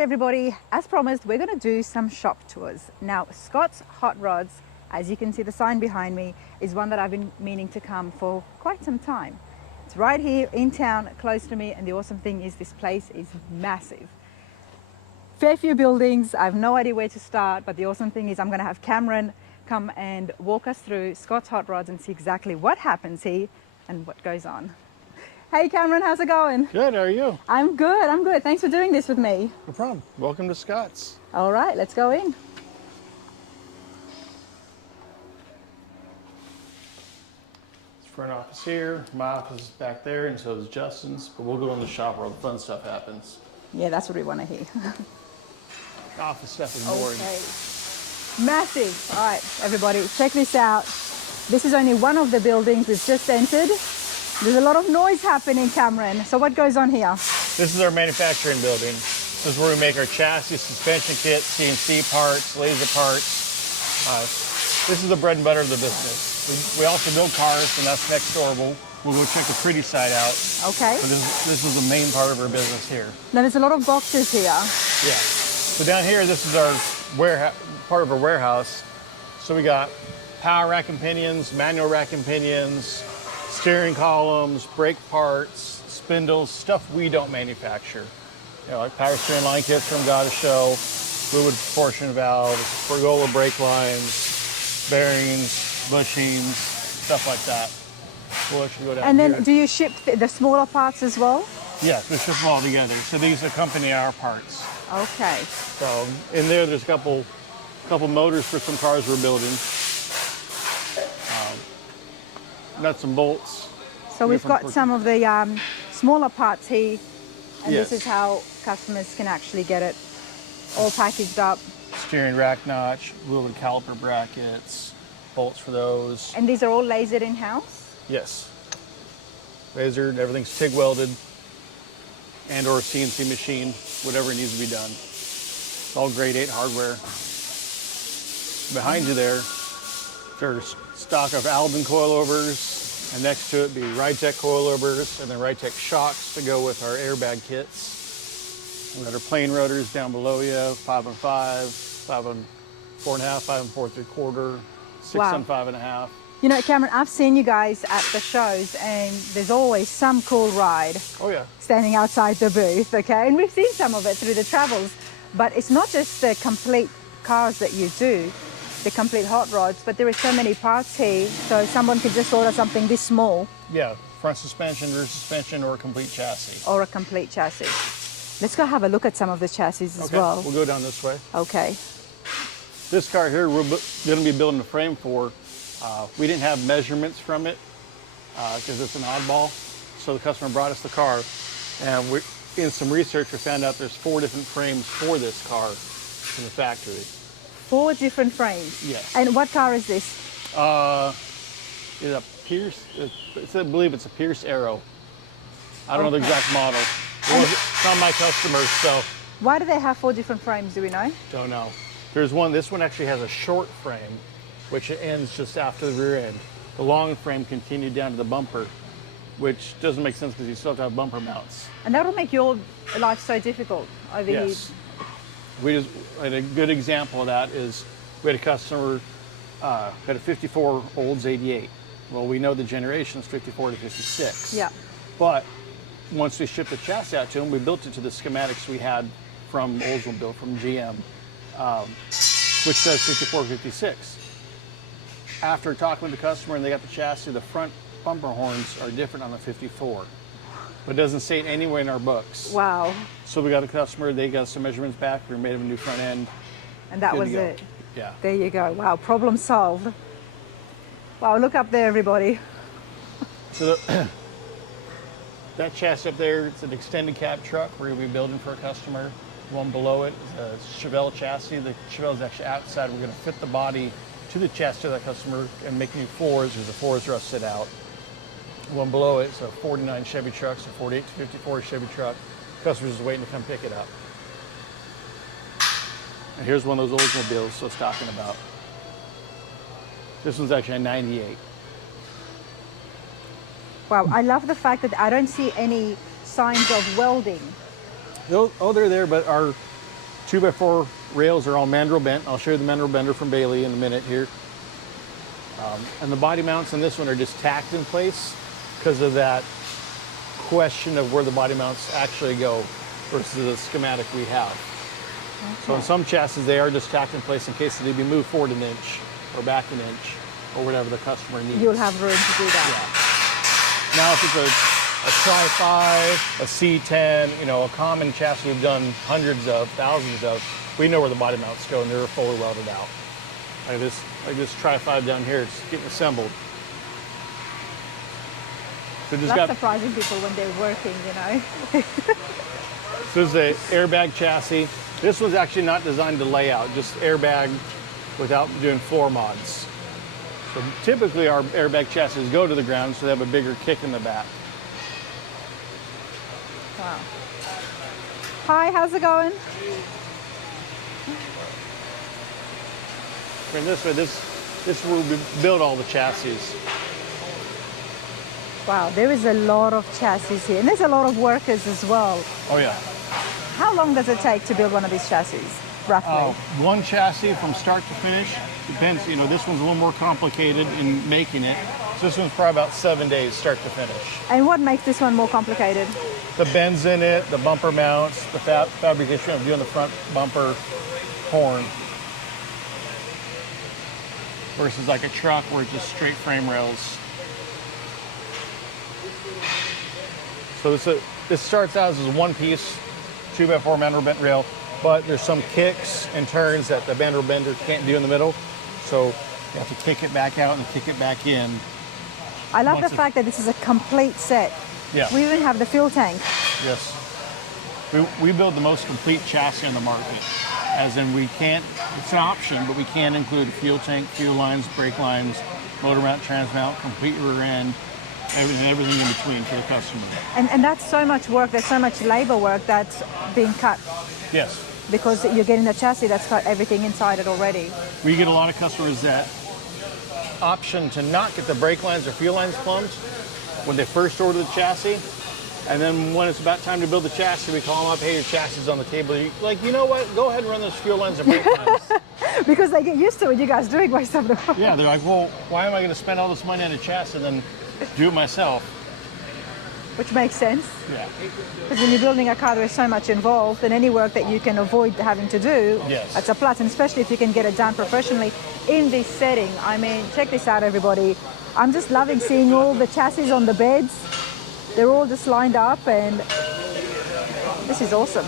right, everybody, as promised, we're going to do some shop tours. Now, Scott's Hot Rods, as you can see the sign behind me, is one that I've been meaning to come for quite some time. It's right here in town, close to me, and the awesome thing is this place is massive. Fair few buildings, I have no idea where to start, but the awesome thing is I'm going to have Cameron come and walk us through Scott's Hot Rods and see exactly what happens here and what goes on. Hey Cameron, how's it going? Good, how are you? I'm good. Thanks for doing this with me. No problem. Welcome to Scott's. All right, let's go in. It's front office here, my office is back there, and so is Justin's, but we'll go in the shop where all the fun stuff happens. Yeah, that's what we want to hear. Office stuff is boring. Okay. Massive. All right, everybody, check this out. This is only one of the buildings we've just entered. There's a lot of noise happening, Cameron. So what goes on here? This is our manufacturing building. This is where we make our chassis, suspension kits, CNC parts, laser parts. This is the bread and butter of the business. We also build cars, and that's next door. We'll go check the pretty side out. Okay. But this is the main part of our business here. Now there's a lot of boxes here. Yeah. So down here, this is our warehouse, part of our warehouse. So we got power rack and pinions, manual rack and pinions, steering columns, brake parts, spindles, stuff we don't manufacture. You know, like power steering line kits from God to Show, fluid proportion valves, pergola brake lines, bearings, bushings, stuff like that. We'll actually go down And then here. do you ship the smaller parts as well? Yes, we ship them all together. So these accompany our parts. Okay. So in there's a couple motors for some cars we're building. Nuts and bolts. So we've got some of the smaller parts here, and Yes. this is how customers can actually get it all packaged up. Steering rack notch, wheel and caliper brackets, bolts for those. And these are all lasered in-house? Yes. Lasered, everything's TIG welded and or CNC machine, whatever needs to be done. It's all grade 8 hardware. Behind you there's stock of Alden coilovers, and next to it be Ridetech coilovers, and then Ridetech shocks to go with our airbag kits. We got our plain rotors down below you, 5 on 5, 5 on 4.5, 5 on 4 3/4, 6 Wow. on 5.5. You know, Cameron, I've seen you guys at the shows, and there's always some cool ride Oh yeah. standing outside the booth, okay? And we've seen some of it through the travels. But it's not just the complete cars that you do, the complete hot rods, but there are so many parts here, so someone could just order something this small. Yeah, front suspension, rear suspension, or a complete chassis. Or a complete chassis. Let's go have a look at some of the chassis as Okay, well. we'll go down this way. Okay. This car here, we're going to be building a frame for. We didn't have measurements from it because it's an oddball. So the customer brought us the car, and in some research, we found out there's 4 different frames for this car in the factory. 4 different frames. Yes. And what car is this? It's a Pierce. I believe it's a Pierce Arrow. I don't know the exact model. It's not my customer, so Why do they have 4 different frames, do we know? don't know. There's one. This one actually has a short frame, which ends just after the rear end. The long frame continued down to the bumper, which doesn't make sense because you still have to have bumper mounts. And that will make your life so difficult over here. Yes. We just had a good example of that is we had a customer had a 54 Olds 88. Well, we know the generation's 54 to 56. Yeah. But once we shipped the chassis out to him, we built it to the schematics we had from Oldsmobile, from GM, which says 54, 56. After talking with the customer and they got the chassis, the front bumper horns are different on the 54. But it doesn't say it anywhere in our books. Wow. So we got a customer, they got some measurements back, we made them a new front end. And that Good was to go. it. Yeah. There you go. Wow, problem solved. Wow, look up there, everybody. So that chassis up there, it's an extended cab truck we're going to be building for a customer. One below it is a Chevelle chassis. The Chevelle is actually outside. We're going to fit the body to the chassis of that customer and make new floors. There's a floors rusted out. One below it is a 49 Chevy truck, so 48 to 54 Chevy truck. Customer's just waiting to come pick it up. And here's one of those Oldsmobiles I was talking about. This one's actually a 98. Wow, I love the fact that I don't see any signs of welding. Oh, they're there, but our 2x4 rails are all mandrel bent. I'll show you the mandrel bender from Bailey in a minute here. And the body mounts on this one are just tacked in place because of that question of where the body mounts actually go versus the schematic we have. Okay. So in some chassis, they are just tacked in place in case they need to be moved forward an inch or back an inch or whatever the customer needs. You'll have room to do that. Yeah. Now if it's a Tri-5, a C10, you know, a common chassis we've done hundreds of, thousands of, we know where the body mounts go and they're fully welded out. Like this Tri-5 down here, it's getting assembled. So just That's surprising people when they're working, you know. This is an airbag chassis. This was actually not designed to lay out, just airbag without doing floor mods. So typically our airbag chassis go to the ground so they have a bigger kick in the back. Wow. Hi, how's it going? And this way, this is where we build all the chassis. Wow, there is a lot of chassis here, and there's a lot of workers as well. Oh yeah. How long does it take to build one of these chassis, roughly? One chassis from start to finish depends. You know, this one's a little more complicated in making it. So this one's probably about 7 days, start to finish. And what makes this one more complicated? The bends in it, the bumper mounts, the fabrication of doing the front bumper horn. Versus like a truck where it's just straight frame rails. So this starts out as a one piece 2x4 mandrel bent rail, but there's some kicks and turns that the mandrel bender can't do in the middle. So you have to kick it back out and kick it back in. I love the fact that this is a complete set. Yeah. We even have the fuel tank. Yes. We build the most complete chassis on the market. As in we can't, it's an option, but we can include fuel tank, fuel lines, brake lines, motor mount, trans mount, complete rear end, everything in between for the customer. And that's so much work, there's so much labor work that's being cut. Yes. Because you're getting the chassis that's got everything inside it already. We get a lot of customers that option to not get the brake lines or fuel lines plumbed when they first order the chassis. And then when it's about time to build the chassis, we call them up, hey, your chassis is on the table. You're like, you know what? Go ahead and run those fuel lines and brake lines. Because they get used to it, you guys doing most of the work. Yeah, they're like, well, why am I going to spend all this money on a chassis and then do it myself? Which makes sense. Yeah. Because when you're building a car, there's so much involved, and any work that you can avoid having to do, yes, that's a plus, and especially if you can get it done professionally in this setting. I mean, check this out, everybody. I'm just loving seeing all the chassis on the beds. They're all just lined up, and this is awesome.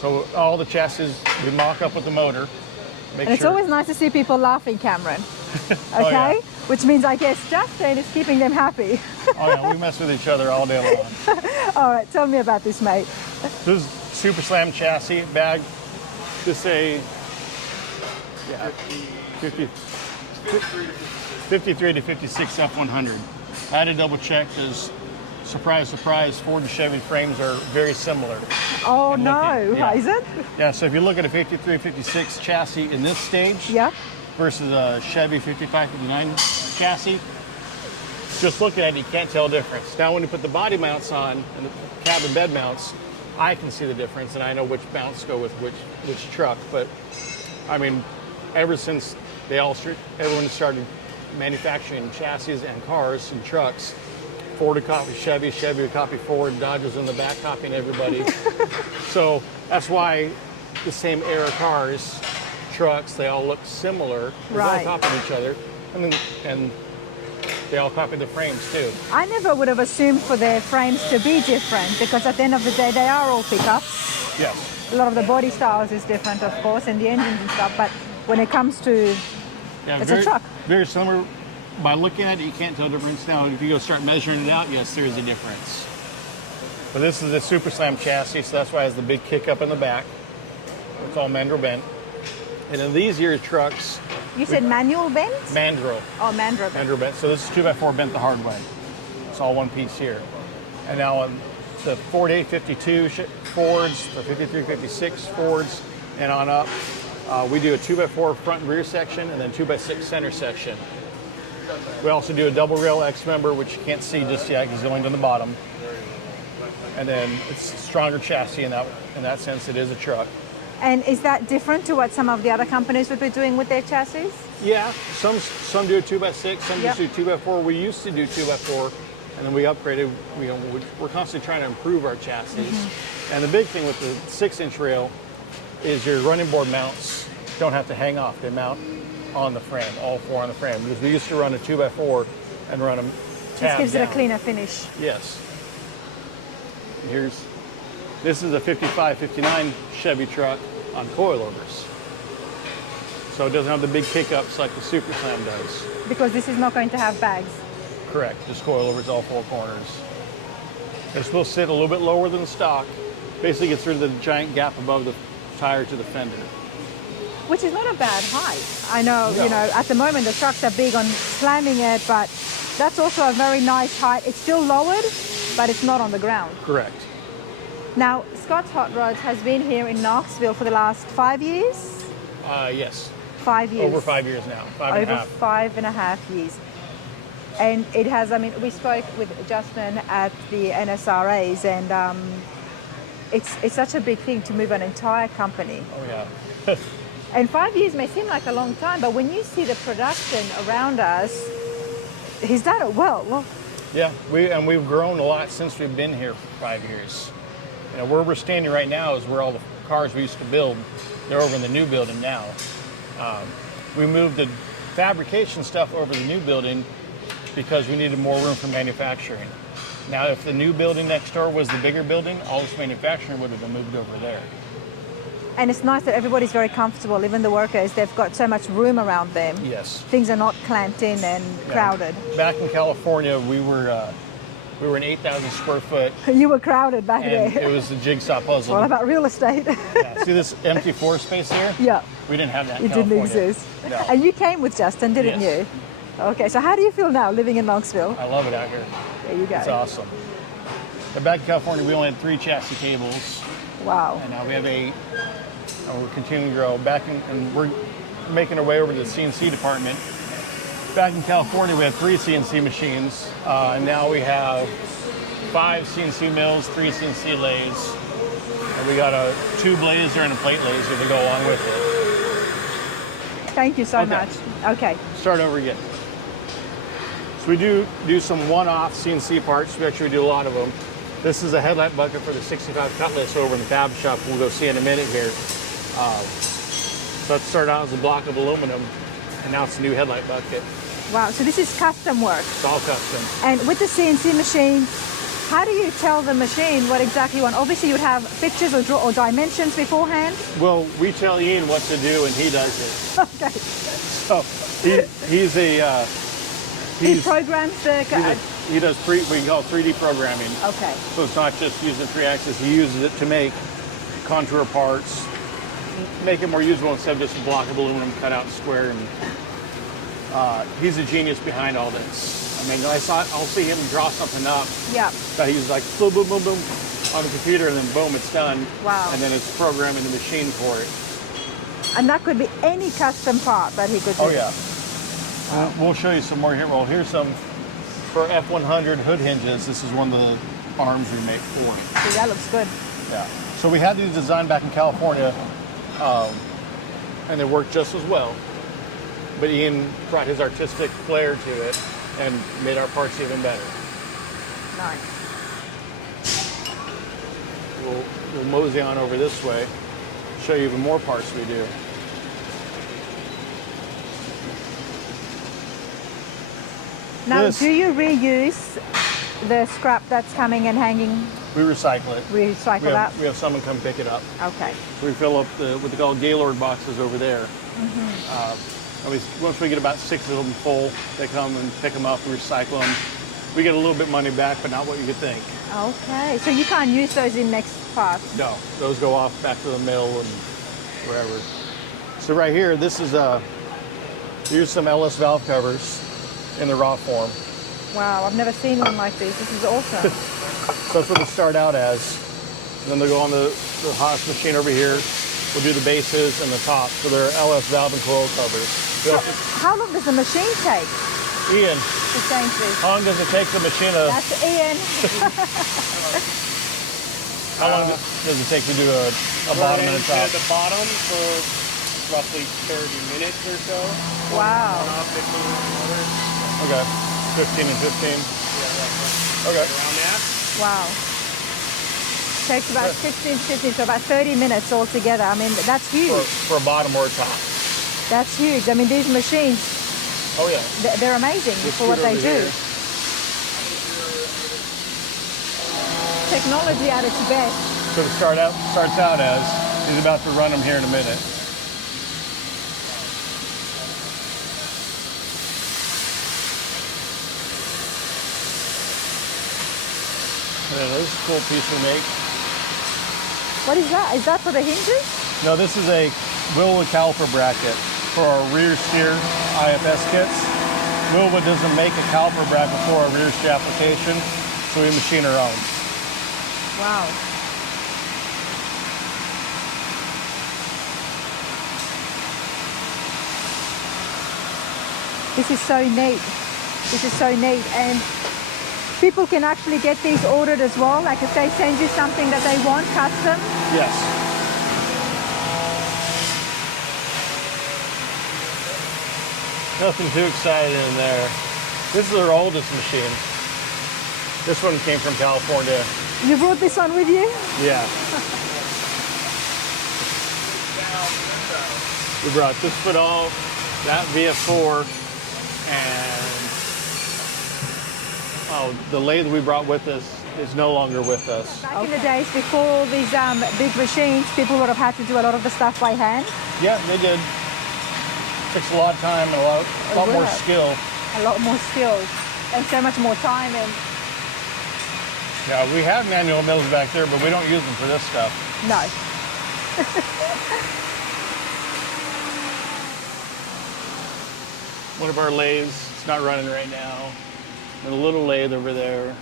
So all the chassis we mock up with the motor. And it's always nice to see people laughing, Cameron. Okay? Oh, yeah. Which means, I guess, Justin is keeping them happy. Oh yeah, we mess with each other all day long. All right, tell me about this, mate. This is Super Slam chassis bag. This a 53 to 56 F100. I had to double check because, surprise, surprise, Ford and Chevy frames are very similar. Oh no, yeah. Is it? Yeah, so if you look at a 53, 56 chassis in this stage, yeah, versus a Chevy 55, 59 chassis, just looking at it, you can't tell a difference. Now when you put the body mounts on and the cabin bed mounts, I can see the difference and I know which mounts go with which truck. But I mean, ever since everyone started manufacturing chassis and cars and trucks, Ford would copy Chevy, Chevy would copy Ford, Dodge was in the back copying everybody. So that's why the same era cars, trucks, they all look similar. Right. They all copy each other. And they all copy the frames too. I never would have assumed for their frames to be different, because at the end of the day, they are all pickups. Yes. A lot of the body styles is different, of course, and the engines and stuff, but when it comes to, it's a truck. Very similar. By looking at it, you can't tell the difference. Now, if you go start measuring it out, yes, there is a difference. But this is a Super Slam chassis, so that's why it has the big kick up in the back. It's all mandrel bent. And in these year trucks... You said manual bent? Mandrel. Oh, mandrel bent. Mandrel bent. So this is 2x4 bent the hard way. It's all one piece here. And now on the 4852 Fords, the 5356 Fords, and on up, we do a 2x4 front and rear section, and then 2x6 center section. We also do a double rail X member, which you can't see just yet because it's only on the bottom. And then it's a stronger chassis in that sense. It is a truck. And is that different to what some of the other companies would be doing with their chassis? Yeah, some do a 2x6, some just do 2x4. We used to do 2x4, and then we upgraded. We're constantly trying to improve our chassis. And the big thing with the 6-inch rail is your running board mounts don't have to hang off. They mount on the frame, all 4 on the frame. Because we used to run a 2x4 and run them This gives down. it a cleaner finish. Yes. This is a 55, 59 Chevy truck on coilovers. So it doesn't have the big pickups like the Super Slam does. Because this is not going to have bags. Correct, just coilovers all 4 corners. This will sit a little bit lower than stock. Basically gets rid of the giant gap above the tire to the fender. Which is not a bad height. I know, No. you know, at the moment the trucks are big on slamming it, but that's also a very nice height. It's still lowered, but it's not on the ground. Correct. Now, Scott's Hot Rods has been here in Knoxville for the last 5 years? Yes. 5 years. Over 5 years now. 5.5. 5.5 years. And it has, I mean, we spoke with Justin at the NSRAs, and it's such a big thing to move an entire company. Oh yeah. And 5 years may seem like a long time, but when you see the production around us, he's done it well. Look. Yeah, we've grown a lot since we've been here for 5 years. You know, where we're standing right now is where all the cars we used to build, they're over in the new building now. We moved the fabrication stuff over to the new building because we needed more room for manufacturing. Now, if the new building next door was the bigger building, all this manufacturing would have been moved over there. And it's nice that everybody's very comfortable, even the workers. They've got so much room around them. Yes. Things are not clamped in and crowded. Back in California, we were an 8,000 square foot, You were crowded back and there. it was a jigsaw It's puzzle. all about real estate. Yeah, see this empty floor space here? Yeah, We didn't have that in it didn't California. exist. No. And you came with Justin, didn't Yes. you? Okay, so how do you feel now living in Knoxville? I love it out here. There you go. It's awesome. But back in California, we only had 3 chassis tables, Wow. and now we have 8. And we're continuing to grow. And we're making our way over to the CNC department. Back in California, we had 3 CNC machines, and now we have 5 CNC mills, 3 CNC lathes, and we got a tube laser and a plate laser to go along with it. Thank you so Okay. much. Okay. Start over again. So we do some one-off CNC parts. We actually do a lot of them. This is a headlight bucket for the 65 Cutlass over in the fab shop. We'll go see in a minute here. So it started out as a block of aluminum, and now it's a new headlight bucket. Wow, so this is custom work. It's all custom. And with the CNC machine, how do you tell the machine what exactly you want? Obviously, you'd have pictures or dimensions beforehand. Well, we tell Ian what to do, and he does it. Okay. So he's a He programs the... he does we call 3D programming. Okay. So it's not just using 3-axis. He uses it to make contour parts, make it more usable instead of just a block of aluminum cut out square. And he's a genius behind all this. I mean, I'll see him draw something up. Yeah. But he's like boom, boom, boom, boom on the computer, and then boom, it's done. Wow. And then it's programming the machine for it. And that could be any custom part that he could do. Oh yeah. We'll show you some more here. Well, here's some for F100 hood hinges. This is one of the arms we make for it. See, that looks good. Yeah. So we had these designed back in California, and they worked just as well. But Ian brought his artistic flair to it and made our parts even better. Nice. We'll mosey on over this way, show you even more parts we do. Now, This- do you reuse the scrap that's coming and hanging? We recycle it. Recycle that? We have someone come pick it up. Okay. We fill up what they call Gaylord boxes over there. And once we get about 6 of them full, they come and pick them up, we recycle them. We get a little bit money back, but not what you could think. Okay. So you can't use those in next parts? No, those go off back to the mill and wherever. So right here, this is here's some LS valve covers in the raw form. Wow, I've never seen one like this. This is awesome. So that's what they start out as. And then they go on the hottest machine over here. We'll do the bases and the top. So they're LS valve and coil covers. So how long does the machine take Ian, to change this? how long does it take the machine to... That's Ian. How long does it take to do a bottom and a top? The bottom for roughly 30 minutes or so. Wow. On off, 15 minutes. Okay, 15 and 15. Yeah, roughly. Okay. Around that. Wow. Takes about 15, 15, so about 30 minutes altogether. I mean, that's huge. For a bottom or a top. That's huge. I mean, these machines, Oh yeah. they're amazing Let's for what scoot they over do. here. Technology at its best. So it starts out as, he's about to run them here in a minute. Yeah, this is a cool piece we make. What is that? Is that for the hinges? No, this is a Wilwood caliper bracket for our rear steer IFS kits. Wilwood doesn't make a caliper bracket for our rear steer application, so we machine our own. Wow. This is so neat. This is so neat. And people can actually get these ordered as well. Like if they send you something that they want custom. Yes. Nothing too exciting in there. This is our oldest machine. This one came from California. You brought this on with you? Yeah. We brought this pedal, that VF4, and the lathe we brought with us is no longer with us. Back in the days before all these big machines, people would have had to do a lot of the stuff by hand. Yeah, they did. Takes a lot of time and a lot more skill. A lot more skill and so much more time. And Yeah, we have manual mills back there, but we don't use them for this stuff. no. One of our lathes, it's not running right now. And a little lathe over there.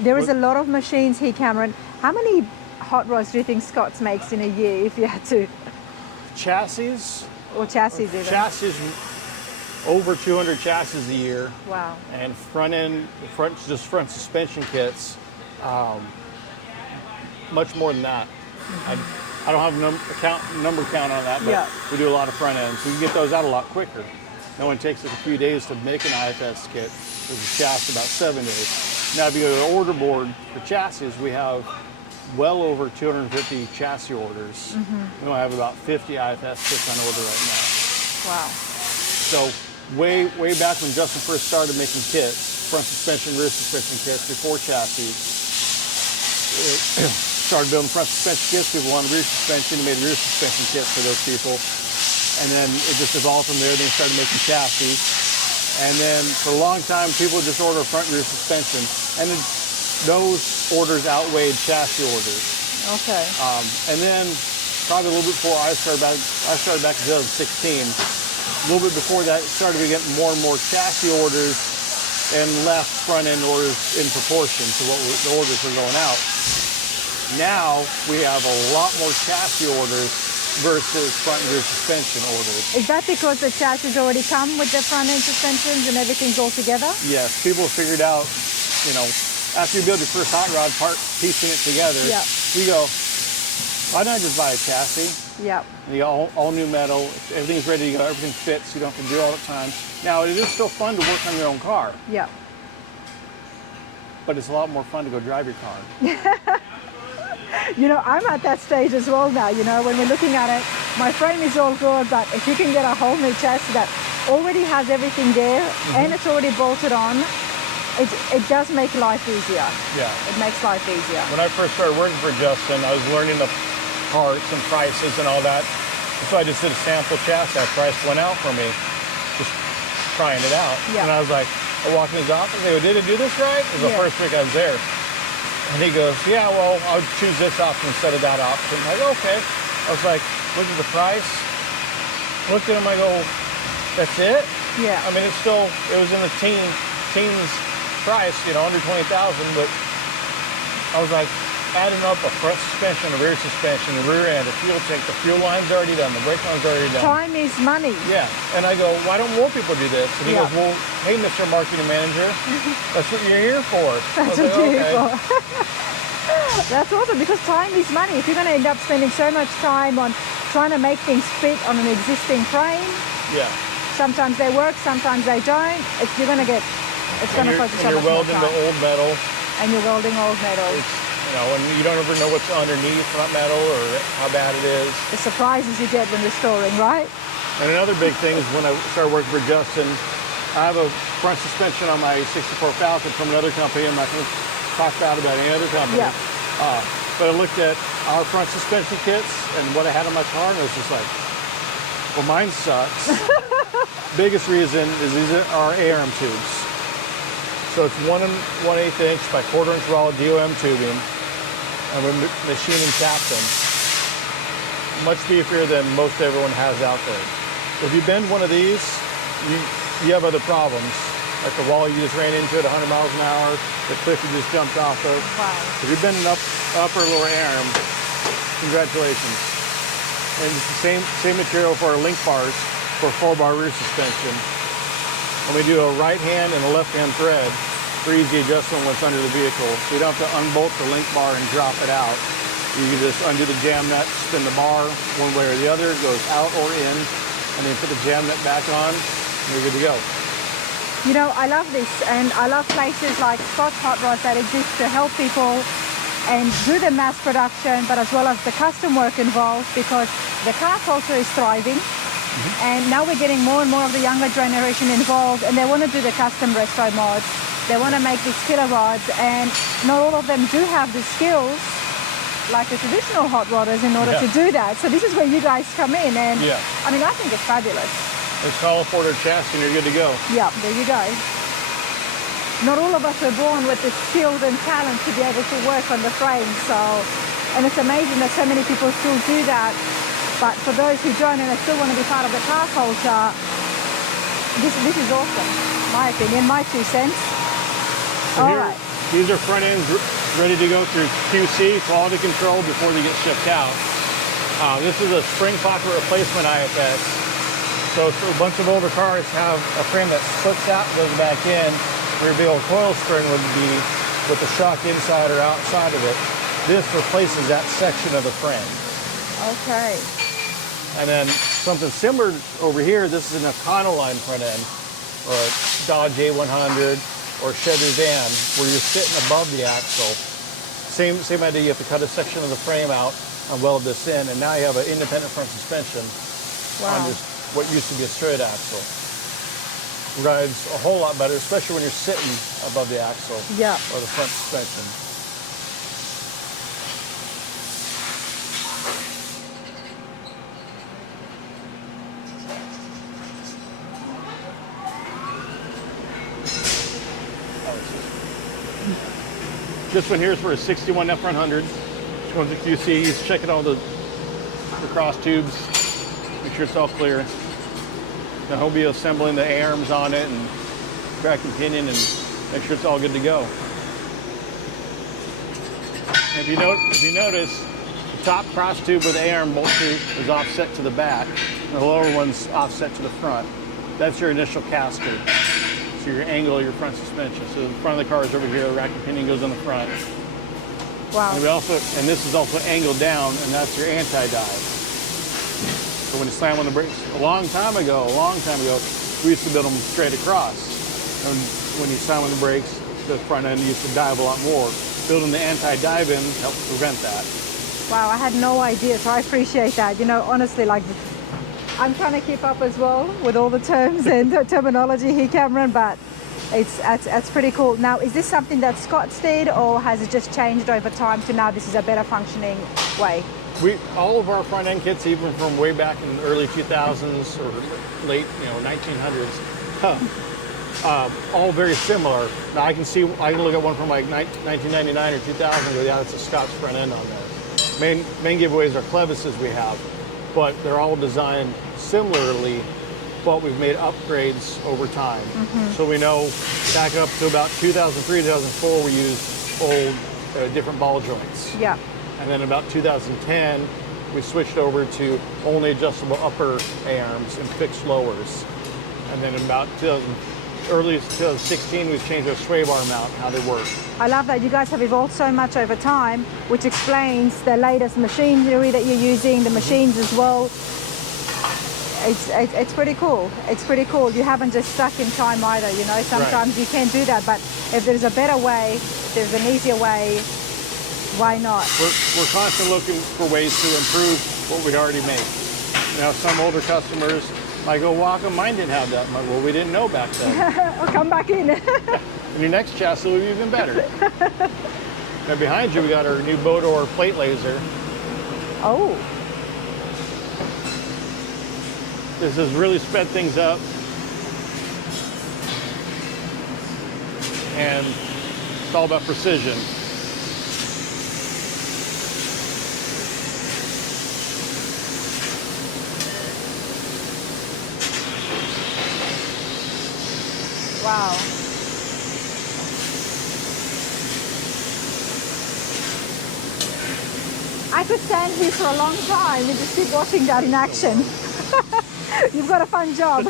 There is a lot of machines here, Cameron. How many hot rods do you think Scott's makes in a year if you had to? Chassis, Or chassis even? chassis, over 200 chassis a year. Wow. And front suspension kits, much more than that. I don't have a number count on that, but Yeah. we do a lot of front ends. We can get those out a lot quicker. That one takes us a few days to make an IFS kit. There's a chassis about 7 days. Now, if you go to the order board for chassis, we have well over 250 chassis orders. We only have about 50 IFS kits on order right now. Wow. So way back when Justin first started making kits, front suspension, rear suspension kits before chassis, started building front suspension kits. People wanted rear suspension. He made rear suspension kits for those people. And then it just evolved from there. Then he started making chassis. And then for a long time, people would just order front and rear suspension. And then those orders outweighed chassis orders. Okay. And then probably a little bit before I started back in 2016. A little bit before that, started to get more and more chassis orders and left front end orders in proportion to what the orders were going out. Now we have a lot more chassis orders versus front and rear suspension orders. Is that because the chassis already come with the front end suspensions and everything's all together? Yes, people have figured out, after you build your first hot rod, piecing it together, Yeah. you go, why don't I just buy a chassis? Yeah. The all new metal, everything's ready to go, everything fits, you don't have to do all the time. Now, it is still fun to work on your own car, Yeah. but it's a lot more fun to go drive your car. I'm at that stage as well now, when we're looking at it, my frame is all good, but if you can get a whole new chassis that already has everything there and it's already bolted on, it does make life easier. Yeah. It makes life easier. When I first started working for Justin, I was learning the parts and prices and all that. So I just did a sample chassis. That price went out for me, just trying it out. Yeah. And I was like, I walked in his office, I go, did it do this right? It was the Yeah. first week I was there. And he goes, yeah, well, I would choose this option instead of that option. I go, okay. I was like, look at the price. Looked at him, I go, that's it? Yeah. I mean, it was in the teens price, under 20,000, but I was like, adding up a front suspension, a rear suspension, a rear end, a fuel tank. The fuel line's already done. The brake line's already done. Time is money. Yeah. And I go, why don't more people do this? And he Yeah. goes, well, hey, Mr. Marketing Manager, that's what you're here for. That's I was what like, you're here okay. for. That's awesome because time is money. If you're going to end up spending so much time on trying to make things fit on an existing frame, Yeah. sometimes they work, sometimes they don't. You're going to get, it's going to focus so And much you're more welding time. the old metal. And you're welding old metal. It's, you know, and you don't ever know what's underneath that metal or how bad it is. The surprises you get when restoring, right? And another big thing is when I started working for Justin, I have a front suspension on my 64 Falcon from another company. I'm not going to talk bad about any other company. Yeah. But I looked at our front suspension kits and what I had on my car, and I was just like, well, mine sucks. Biggest reason is these are ARM tubes. So it's 1 1/8 inch by 1/4 inch raw DOM tubing, and we machine and tap them. Much beefier than most everyone has out there. If you bend one of these, you have other problems. Like the wall you just ran into at 100 miles an hour, the cliff you just jumped off of. Wow. If you're bending up upper or lower arm, congratulations. And it's the same material for our link bars for 4-bar rear suspension. And we do a right hand and a left hand thread for easy adjustment once under the vehicle. So you don't have to unbolt the link bar and drop it out. You can just undo the jam nut, spin the bar one way or the other, it goes out or in, and then put the jam nut back on, and you're good to go. You know, I love this, and I love places like Scott's Hotrods that exist to help people and do the mass production, but as well as the custom work involved, because the car culture is thriving. And now we're getting more and more of the younger generation involved, and they want to do the custom resto mods. They want to make these killer rods, and not all of them do have the skills like the traditional hot rodders in order to do that. So this is where you guys come in, and I mean, I think it's fabulous. It's call for their chassis and you're good to go. Yeah, there you go. Not all of us are born with the skills and talent to be able to work on the frame, so, and it's amazing that so many people still do that. But for those who don't and still want to be part of the car culture, this is awesome. My opinion, my 2 cents. So All right. These are front ends ready to go through QC, quality control, before they get shipped out. This is a spring pocket replacement IFS. So a bunch of older cars have a frame that splits out and goes back in, where the old coil spring would be with the shock inside or outside of it. This replaces that section of the frame. Okay. And then something similar over here, this is an Econoline front end, or a Dodge A100, or Chevy van, where you're sitting above the axle. Same idea, you have to cut a section of the frame out and weld this in, and now you have an independent front suspension on just what used to be a straight axle. Rides a whole lot better, especially when you're sitting above the axle or the front suspension. This one here is for a 61 F100. Which one's a QC. He's checking all the cross tubes, make sure it's all clear. Now he'll be assembling the arms on it and track and pinion and make sure it's all good to go. And if you notice, the top cross tube with the arm bolt tube is offset to the back, and the lower one's offset to the front. That's your initial caster. So your angle of your front suspension. So the front of the car is over here, the rack and pinion goes in the front. Wow. And this is also angled down, and that's your anti-dive. So when you slam on the brakes, a long time ago, we used to build them straight across. And when you slam on the brakes, the front end used to dive a lot more. Building the anti-dive in helps prevent that. Wow, I had no idea, so I appreciate that. You know, honestly, like, I'm trying to keep up as well with all the terms and the terminology here, Cameron, but it's pretty cool. Now, is this something that Scott's did, or has it just changed over time to now this is a better functioning way? All of our front end kits, even from way back in the early 2000s or late 1900s, all very similar. Now I can look at one from like 1999 or 2000 and go, yeah, that's a Scott's front end on there. Main giveaways are clevises we have, but they're all designed similarly, but we've made upgrades over time. So we know back up to about 2003, 2004, we used old different ball joints. Yeah. And then about 2010, we switched over to only adjustable upper A-arms and fixed lowers. And then in about early 2016, we've changed our sway bar mount, how they work. I love that you guys have evolved so much over time, which explains the latest machinery that you're using, the machines as well. It's pretty cool. It's pretty cool. You haven't just stuck in time either, you know. Sometimes you can't do that, but if there's a better way, if there's an easier way, why not? We're constantly looking for ways to improve what we already make. Now, some older customers might go, well, how come mine didn't have that? I'm like, well, we didn't know back then. Or come back in. And your next chassis will be even better. Now behind you, we got our new Bodor plate laser. Oh, This has really sped things up. And it's all about precision. wow. I could stand here for a long time and just keep watching that in action. You've got a fun job.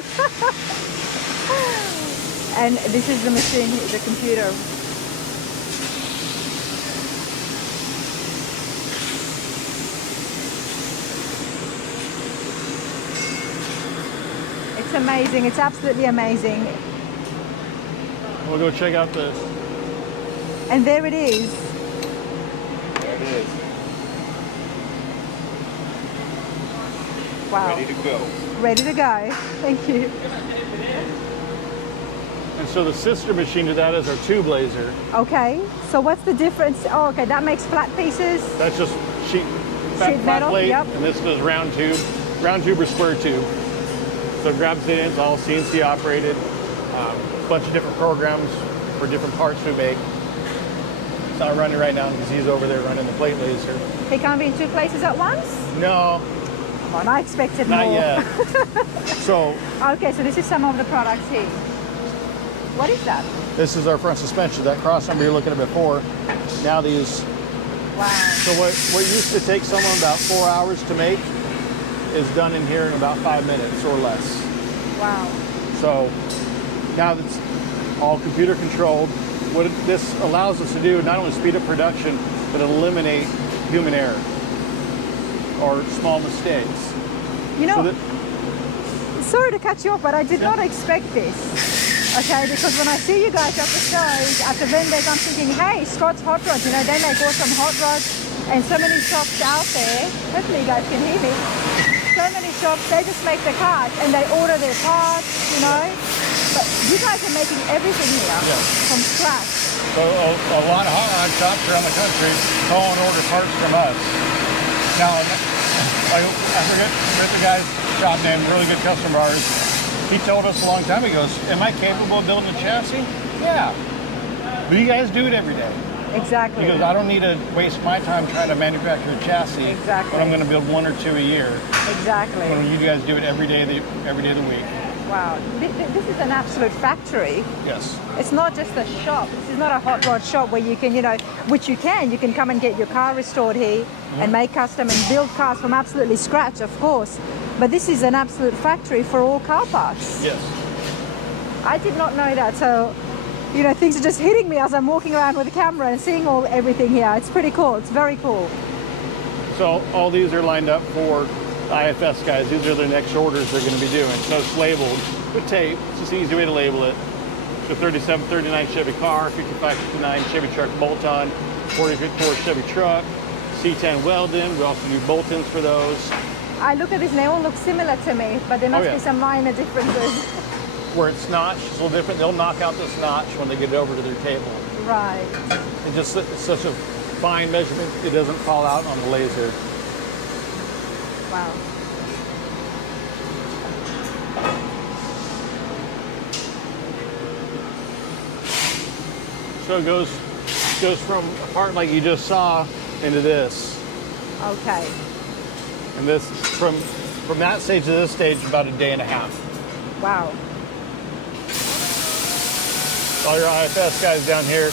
And this is the machine, the computer. It's amazing. It's absolutely amazing. We'll go check out the... And there it is. There it is. Wow. Ready to go. Ready to go. Thank you. And so the sister machine to that is our tube laser. Okay. So what's the difference? Oh, okay. That makes flat pieces. That's just Sheet flat metal, plate, yep. and this is round tube or square tube. So it grabs it in, it's all CNC operated. A bunch of different programs for different parts we make. It's not running right now because he's over there running the plate laser. He can't be in two places at once? No, Come on, I expected not more. yet. So Okay, so this is some of the products here. What is that? this is our front suspension. That crossover you're looking at before, now these. Wow. So what used to take someone about 4 hours to make is done in here in about 5 minutes or less. Wow. So now that's all computer controlled. What this allows us to do, not only speed up production, but eliminate human error or small mistakes. You know, So that, sorry to cut you off, but I did not expect this. Okay, because when I see you guys at the shows, at the vendors, I'm thinking, hey, Scott's Hotrods, you know, they make awesome hot rods, and so many shops out there, hopefully you guys can hear me, so many shops, they just make the carts and they order their parts, you know, but you guys are making everything here from scratch. So a lot of hot rod shops around the country call and order parts from us. Now, I forget the guy's shop name, really good customer of ours. He told us a long time ago, am I capable of building a chassis? Yeah. But you guys do it every day. Exactly. Because I don't need to waste my time trying to manufacture a chassis Exactly. when I'm going to build one or two a year. Exactly. When you guys do it every day of the week. Wow. This is an absolute factory. yes. It's not just a shop. This is not a hot rod shop where you can, you know, which you can come and get your car restored here and make custom and build cars from absolutely scratch, of course. But this is an absolute factory for all car parts. Yes. I did not know that. So, you know, things are just hitting me as I'm walking around with the camera and seeing everything here. It's pretty cool. It's very cool. So all these are lined up for IFS guys. These are the next orders they're going to be doing. So it's labeled with tape. It's just an easy way to label it. So 37, 39 Chevy car, 55, 59 Chevy truck bolt-on, 40, 54 Chevy truck, C10 Weldon. We also do bolt-ins for those. I look at this and they all look similar to me, but there must yeah. be some minor differences. Where it's notched, it's a little different. They'll knock out this notch when they get it over to their table. Right. It's such a fine measurement, it doesn't fall out on the laser. Wow. So it goes from a part like you just saw into this. Okay. And this, from that stage to this stage, about a day and a half. Wow. All your IFS guys down here,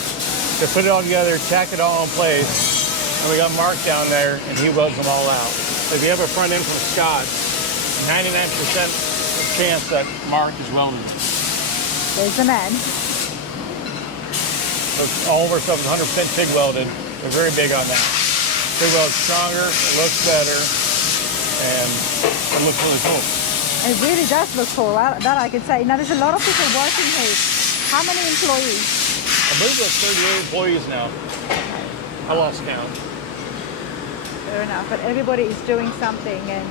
They put it all together, tack it all in place, and we got Mark down there, and he welds them all out. If you have a front end from Scott, 99% chance that Mark is welding it. There's the man. All of our stuff is 100% TIG welded. We're very big on that. TIG weld's stronger, it looks better, and it looks really cool. It really does look cool, that I can say. Now, there's a lot of people working here. How many employees? I believe there's 38 employees now. I lost count. Fair enough, but everybody is doing something, and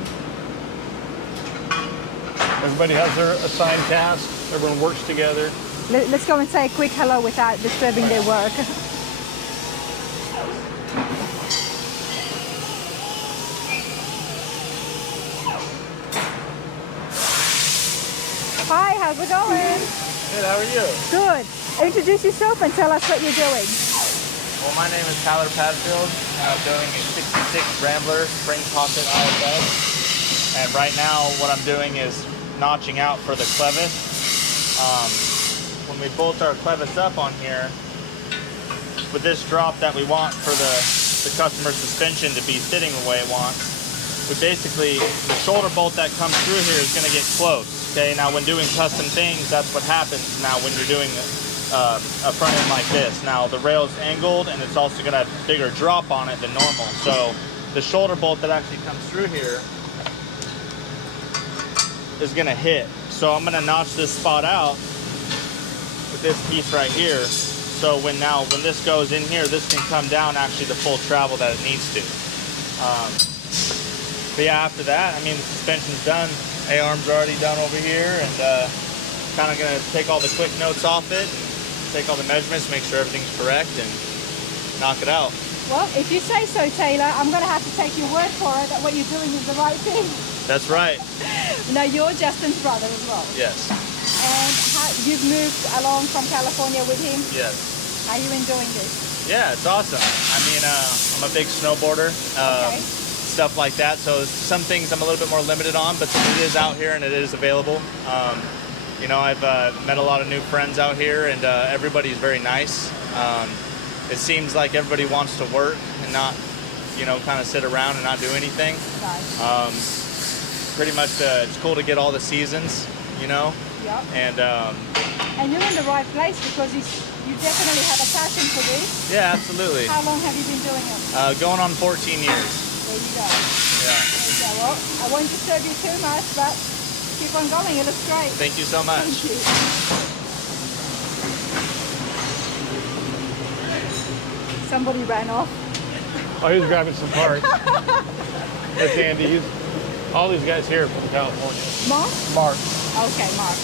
Everybody has their assigned task. Everyone works together. let's go and say a quick hello without disturbing their work. Hi, how's it going? Good, how are you? Good. Introduce yourself and tell us what you're doing. Well, my name is Tyler Padfield. I'm doing a 66 Rambler spring pocket ISS. And right now what I'm doing is notching out for the clevis. When we bolt our clevis up on here, with this drop that we want for the customer suspension to be sitting the way it wants, we basically, the shoulder bolt that comes through here is going to get close. Okay, now when doing custom things, that's what happens now when you're doing a front end like this. Now the rail is angled and it's also going to have a bigger drop on it than normal. So the shoulder bolt that actually comes through here is going to hit. So I'm going to notch this spot out with this piece right here. So when this goes in here, this can come down actually the full travel that it needs to. But yeah, after that, I mean, the suspension's done. A-arm's already done over here, and kind of gonna take all the quick notes off it, take all the measurements, make sure everything's correct, and knock it out. Well, if you say so, Taylor, I'm going to have to take your word for it that what you're doing is the right thing. That's right. Now, you're Justin's brother as well. Yes. And you've moved along from California with him? Yes. Are you enjoying this? Yeah, it's awesome. I mean, I'm a big snowboarder. Okay. Stuff like that. So some things I'm a little bit more limited on, but it is out here and it is available. You know, I've met a lot of new friends out here, and everybody's very nice. It seems like everybody wants to work and not, you know, kind of sit around and not do anything. Nice. Pretty much, it's cool to get all the seasons, you know. Yep. And you're in the right place because you definitely have a passion for this. yeah, absolutely. How long have you been doing it? Going on 14 years. There you go. Yeah. Yeah, well, I won't disturb you too much, but keep on going. It looks great. Thank you so much. Thank you. Somebody ran off. Oh, he was grabbing some parts. That's Andy. All these guys here are from California. Mark? Mark. Okay, Mark.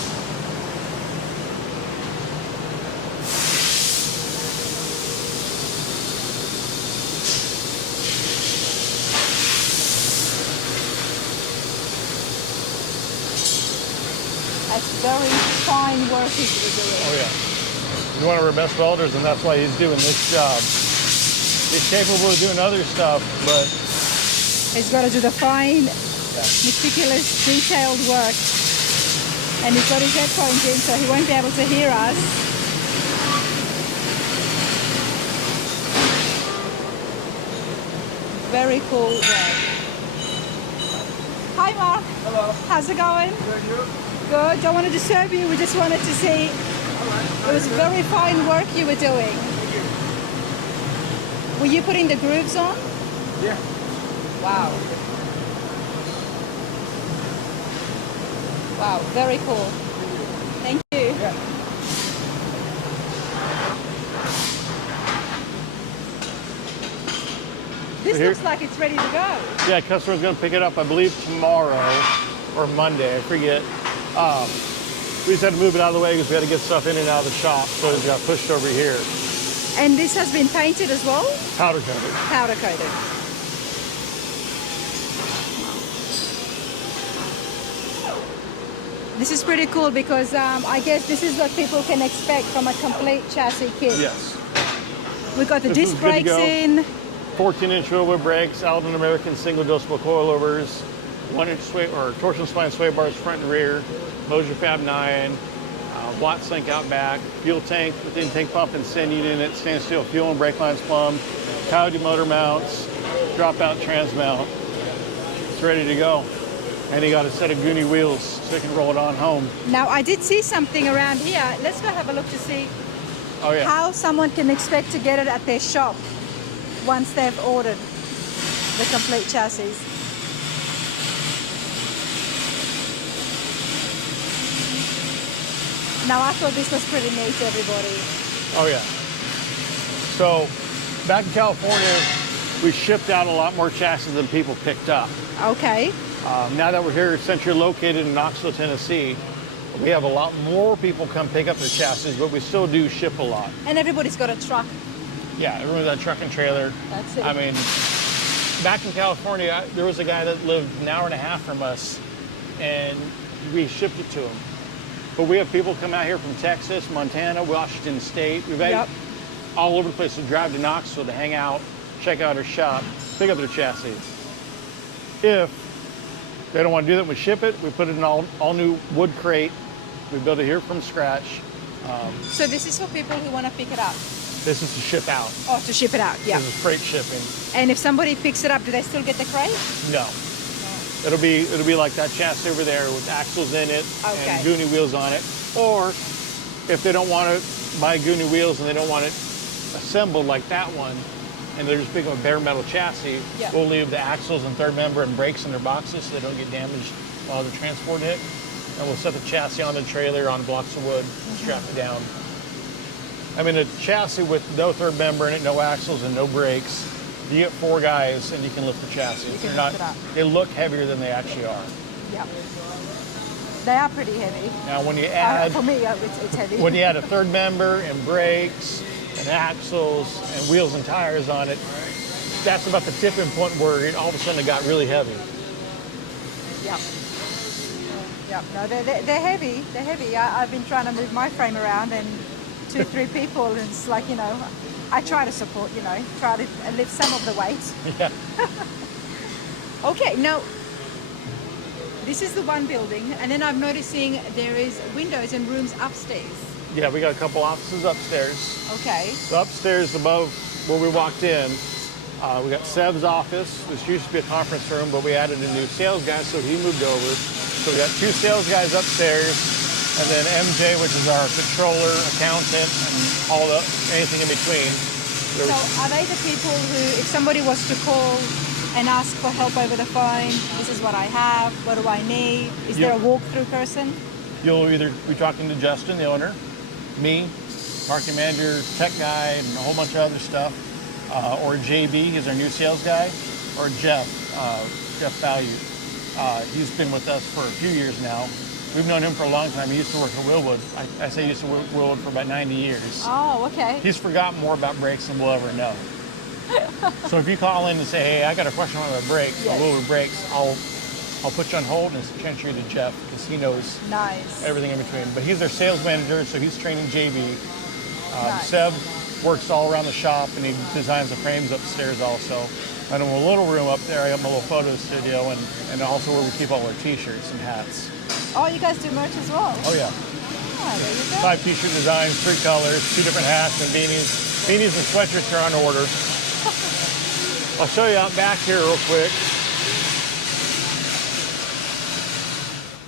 That's very fine work he's doing. Oh yeah. He's one of our best welders, and that's why he's doing this job. He's capable of doing other stuff, but He's got to do the fine, meticulous, detailed work. And he's got his headphones in, so he won't be able to hear us. Very cool work. Hi, Mark. Hello. How's it going? Good, you? Good. Don't want to disturb you. We just wanted to see. It was very fine work you were doing. Thank you. Were you putting the grooves on? Yeah. Wow. Wow, very cool. Thank you. Yeah. This Here- looks like it's ready to go. yeah, customer's gonna pick it up, I believe, tomorrow or Monday, I forget. We just had to move it out of the way because we had to get stuff in and out of the shop, so it got pushed over here. And this has been painted as well? Powder coated. Powder coated. This is pretty cool because I guess this is what people can expect from a complete chassis kit. Yes. We've got the This disc is good to brakes go. in. 14-inch wheel brakes, Alden American single dosable coilovers, 1-inch sway or torsion spline sway bars front and rear, Moser Fab 9, Watt sink out back, fuel tank with intake pump and send unit in it, stainless steel fuel and brake lines plumbed, Coyote motor mounts, dropout trans mount. It's ready to go. And he got a set of Goonie wheels so he can roll it on home. Now, I did see something around here. Let's go have a look to see Oh yeah. how someone can expect to get it at their shop once they've ordered the complete chassis. Now, I thought this was pretty neat, everybody. Oh yeah. So back in California, we shipped out a lot more chassis than people picked up. Okay. Now that we're here, since you're located in Knoxville, Tennessee, we have a lot more people come pick up their chassis, but we still do ship a lot. And everybody's got a truck. Yeah, everyone's got a truck and trailer. That's it. I mean, back in California, there was a guy that lived an hour and a half from us, and we shipped it to him. But we have people come out here from Texas, Montana, Washington State. We've had all over the place to drive to Knoxville to hang out, check out our shop, pick up their chassis. If they don't want to do that, we ship it. We put it in all new wood crate. We build it here from scratch. So this is for people who want to pick it up? This is to ship out. Oh, to ship it out, yeah. This is freight shipping. And if somebody picks it up, do they still get the crate? No. It'll be like that chassis over there with axles in it and Goonie wheels on it. Or if they don't want to buy Goonie wheels and they don't want it assembled like that one, and they're just picking up a bare metal chassis, we'll leave the axles and third member and brakes in their boxes so they don't get damaged while they're transporting it. And we'll set the chassis on the trailer on blocks of wood, strap it down. I mean, a chassis with no third member in it, no axles and no brakes, you get 4 guys and you can lift the chassis. Lift it up. They look heavier than they actually are. Yeah. They are pretty heavy. Now when you add, for me, it's heavy. when you add a third member and brakes and axles and wheels and tires on it, that's about the tipping point where it all of a sudden it got really heavy. Yeah. Yeah. No, they're heavy. They're heavy. I've been trying to move my frame around, and 2-3 people, and it's like, you know, I try to support, you know, try to lift some of the weight. Yeah. Okay, now this is the one building, and then I'm noticing there is windows and rooms upstairs. Yeah, we got a couple offices upstairs. Okay. So upstairs above where we walked in, we got Seb's office. This used to be a conference room, but we added a new sales guy, so he moved over. So we got 2 sales guys upstairs, and then MJ, which is our controller, accountant, and anything in between. So are they the people who, if somebody was to call and ask for help over the phone, this is what I have, what do I need? Is there a walkthrough person? You'll either be talking to Justin, the owner, me, marketing manager, tech guy, and a whole bunch of other stuff, or JB, he's our new sales guy, or Jeff Value. He's been with us for a few years now. We've known him for a long time. He used to work at Willwood. I say he used to work at Willwood for about 90 years. Oh, okay. He's forgotten more about brakes than we'll ever know. So if you call in and say, hey, I got a question on the brakes, or Willwood brakes, I'll put you on hold and transfer you to Jeff because he knows everything in between. But he's our sales manager, so he's training JB. Seb works all around the shop, and he designs the frames upstairs also. And in a little room up there, I got my little photo studio, and also where we keep all our t-shirts and hats. Oh, you guys do merch as well? Oh, yeah. Oh, there you go. 5 t-shirt designs, 3 colors, 2 different hats and beanies. Beanies and sweatshirts are on order. I'll show you out back here real quick.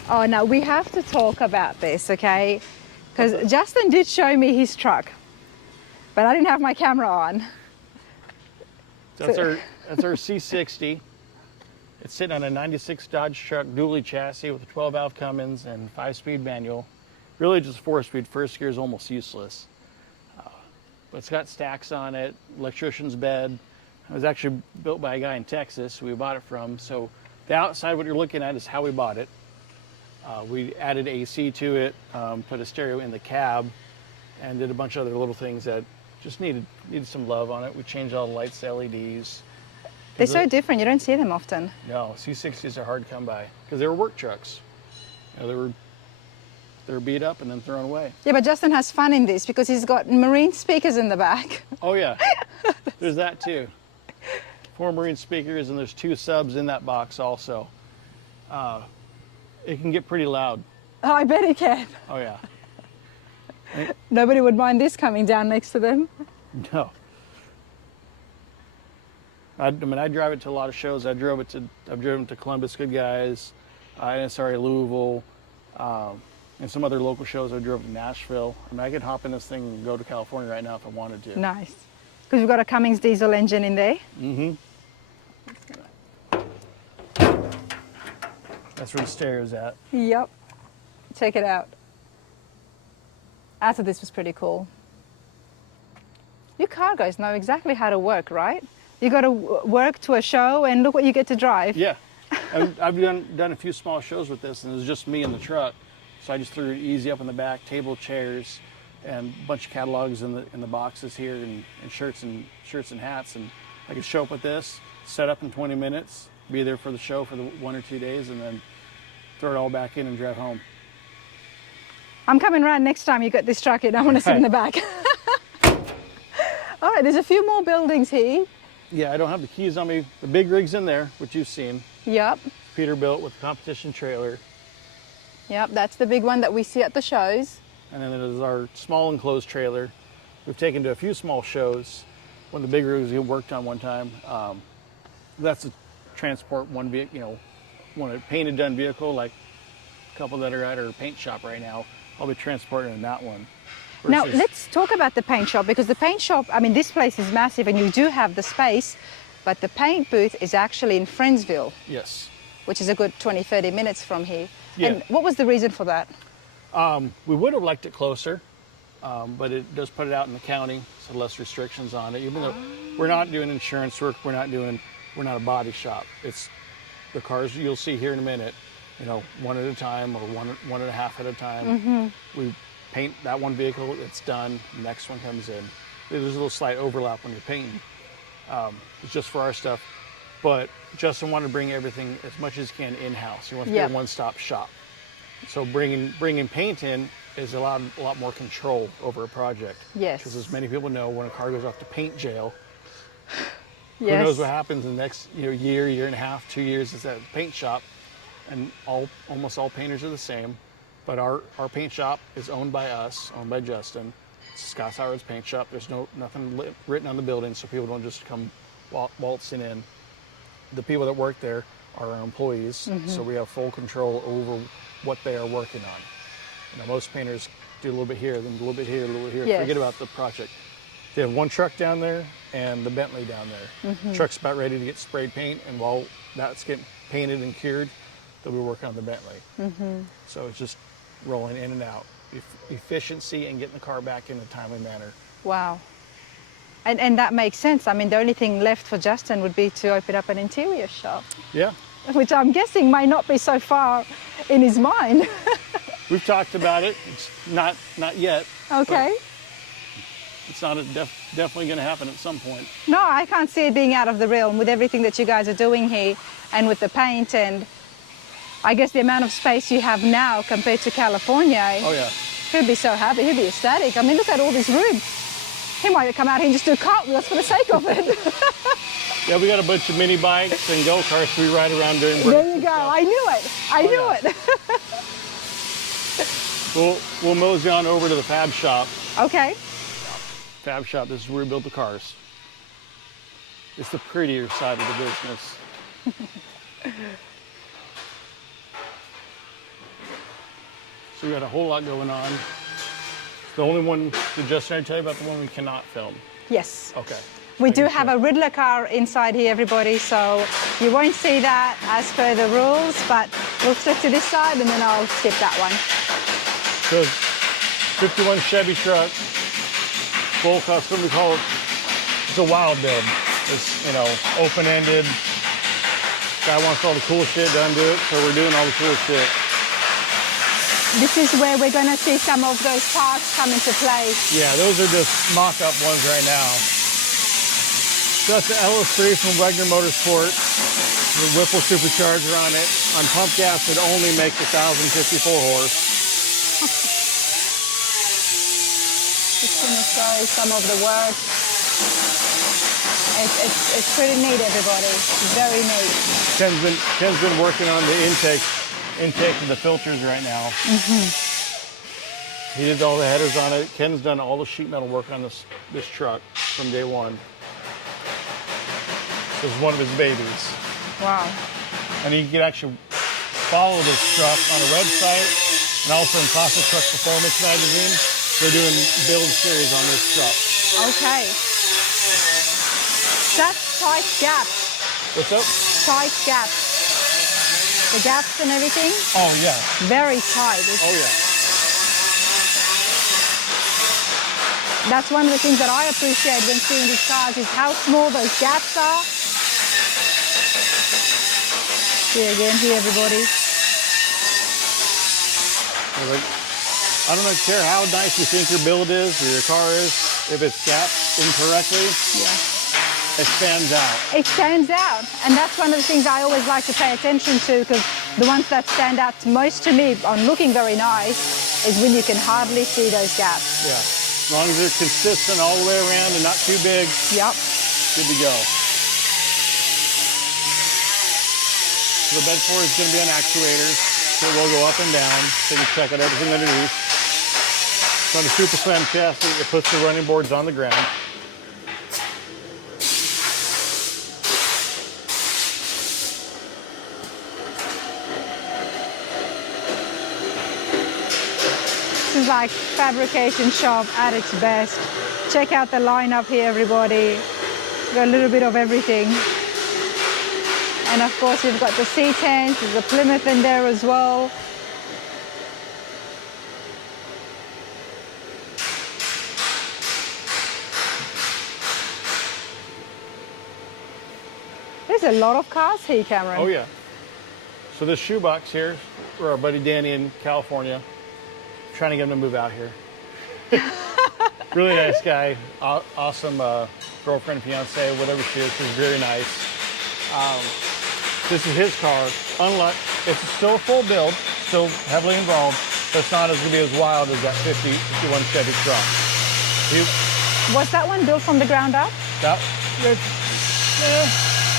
Oh, now we have to talk about this, okay? Because Justin did show me his truck, but I didn't have my camera on. That's our C60. It's sitting on a 96 Dodge truck, dually chassis with a 12-valve Cummins and 5-speed manual. Really just 4-speed. First gear is almost useless. But it's got stacks on it, electrician's bed. It was actually built by a guy in Texas who we bought it from. So the outside, what you're looking at is how we bought it. We added AC to it, put a stereo in the cab, and did a bunch of other little things that just needed some love on it. We changed all the lights to LEDs. They're so different. You don't see them often. No, C60s are hard to come by because they were work trucks. You know, they were beat up and then thrown away. Yeah, but Justin has fun in this because he's got marine speakers in the back. Oh yeah, there's that too. 4 marine speakers, and there's 2 subs in that box also. It can get pretty loud. Oh, I bet he can. Oh yeah. Nobody would mind this coming down next to them. No. I mean, I drive it to a lot of shows. I've driven it to Columbus Good Guys, NSRA Louisville, and some other local shows. I drove to Nashville. I mean, I could hop in this thing and go to California right now if I wanted to. Nice. Because we've got a Cummins diesel engine in there. Mm-hmm. That's where the stair is at. Yep. Check it out. I thought this was pretty cool. You car guys know exactly how to work, right? You got to work to a show and look what you get to drive. Yeah. I've done a few small shows with this, and it was just me in the truck. So I just threw it easy up in the back, table, chairs, and a bunch of catalogs in the boxes here, and shirts and hats. And I could show up with this, set up in 20 minutes, be there for the show for the 1 or 2 days, and then throw it all back in and drive home. I'm coming around next time you get this truck in. I want to sit in the back. All right, there's a few more buildings here. Yeah, I don't have the keys on me. The big rig's in there, which you've seen. Yep. Peterbilt with the competition trailer. Yep, that's the big one that we see at the shows. And then there's our small enclosed trailer. We've taken to a few small shows. One of the big rigs we worked on one time. That's to transport one vehicle, one painted done vehicle, like a couple that are at our paint shop right now. I'll be transporting in that one. Now, let's talk about the paint shop, because the paint shop, I mean, this place is massive and you do have the space, but the paint booth is actually in Friendsville. Yes. Which is a good 20, 30 minutes from here. Yeah. And what was the reason for that? We would have liked it closer, but it does put it out in the county, so less restrictions on it. Even though we're not doing insurance work, we're not a body shop. It's the cars you'll see here in a minute, one at a time or one and a half at a time. Mm-hmm. We paint that one vehicle, it's done, next one comes in. There's a little slight overlap when you're painting. It's just for our stuff. But Justin wanted to bring everything as much as he can in-house. He wants to be a one-stop shop. So bringing paint in is a lot more control over a project. Yes. Because as many people know, when a car goes off to paint jail, Yes. who knows what happens in the next year and a half, 2 years. It's at the paint shop, and almost all painters are the same. But our paint shop is owned by us, owned by Justin. It's Scott's Hotrods paint shop. There's nothing written on the building, so people don't just come waltzing in. The people that work there are our employees, so we have full control over what they are working on. Most painters do a little bit here, then a little bit here, a little bit here. Yes. Forget about the project. They have one truck down there and the Bentley down there. Truck's about ready to get sprayed paint, and while that's getting painted and cured, they'll be working on the Bentley. So it's just rolling in and out. Efficiency and getting the car back in a timely manner. Wow. And that makes sense. I mean, the only thing left for Justin would be to open up an interior shop. Yeah. Which I'm guessing might not be so far in his mind. We've talked about it. It's not yet. Okay. It's not definitely going to happen at some point. No, I can't see it being out of the realm with everything that you guys are doing here and with the paint, and I guess the amount of space you have now compared to California. Oh yeah. He'll be so happy. He'll be ecstatic. I mean, look at all this room. He might come out here and just do cartwheels for the sake of it. Yeah, we got a bunch of mini bikes and go-karts we ride around during breaks. There you go. I knew it. I knew it. We'll mosey on over to the fab shop. Okay. Fab shop, this is where we build the cars. It's the prettier side of the business. So we got a whole lot going on. The only one, did Justin tell you about the one we cannot film? Yes. Okay. We do have a Riddler car inside here, everybody, so you won't see that as per the rules, but we'll stick to this side and then I'll skip that one. So 51 Chevy truck, full custom, we call it, it's a wild build. It's, open-ended. Guy wants all the cool shit done to it, so we're doing all the cool shit. This is where we're going to see some of those parts come into play. Yeah, those are just mock-up ones right now. So that's the LS3 from Wagner Motorsport. The Whipple supercharger on it. On pump gas, it only makes 1,054 horse. Just going to show some of the work. It's pretty neat, everybody. Very neat. Ken's been working on the intake of the filters right now. He did all the headers on it. Ken's done all the sheet metal work on this truck from day one. This is one of his babies. Wow. And you can actually follow this truck on a website and also in Classic Truck Performance magazine. They're doing build series on this truck. Okay. That's tight gaps. What's up? Tight gaps. The gaps and everything, Oh, yeah. very tight. Oh, yeah. That's one of the things that I appreciate when seeing these cars is how small those gaps are. See again, here everybody. Like, I don't care how nice you think your build is or your car is, if it's gapped incorrectly, Yeah. it stands out. It stands out, and that's one of the things I always like to pay attention to, because the ones that stand out most to me on looking very nice is when you can hardly see those gaps. Yeah. As long as they're consistent all the way around and not too big, Yep. good to go. The bed floor is going to be on actuators, so it will go up and down, so you can check out everything underneath. It's on a Super Slam chassis, it puts the running boards on the ground. This is like fabrication shop at its best. Check out the lineup here, everybody. Got a little bit of everything. And of course, we've got the C10s, there's a Plymouth in there as well. There's a lot of cars here, Cameron. Oh yeah. So this shoebox here, for our buddy Danny in California, trying to get him to move out here. Really nice guy, awesome girlfriend, fiance, whatever she is. She's very nice. This is his car. Unlike, it's still a full build, still heavily involved, but it's not as going to be as wild as that 51 Chevy truck. Was that one built from the ground up?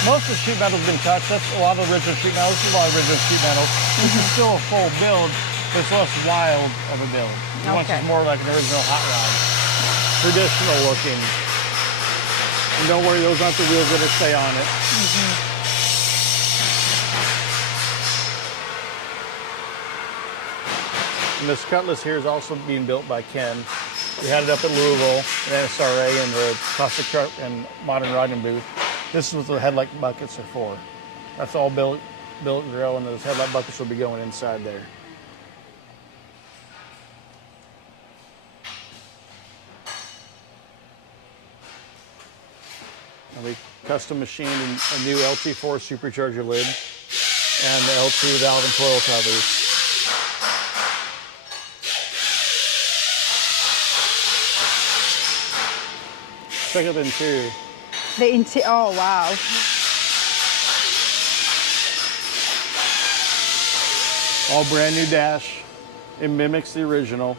Most of the sheet metal's been touched. That's a lot of original sheet metal. This is a lot of original sheet metal. This is still a full build, but it's less wild of a build. This is more like an original hot rod. Traditional looking. And don't worry, those aren't the wheels that stay on it. And this Cutlass here is also being built by Ken. We had it up at Louisville, at NSRA, in the Classic Truck and Modern Riding booth. This is what the headlight buckets are for. That's all built grill, and those headlight buckets will be going inside there. And we custom machined a new LT4 supercharger lid and the L2 valve and coil covers. Check out the interior. Oh, wow. All brand new dash. It mimics the original.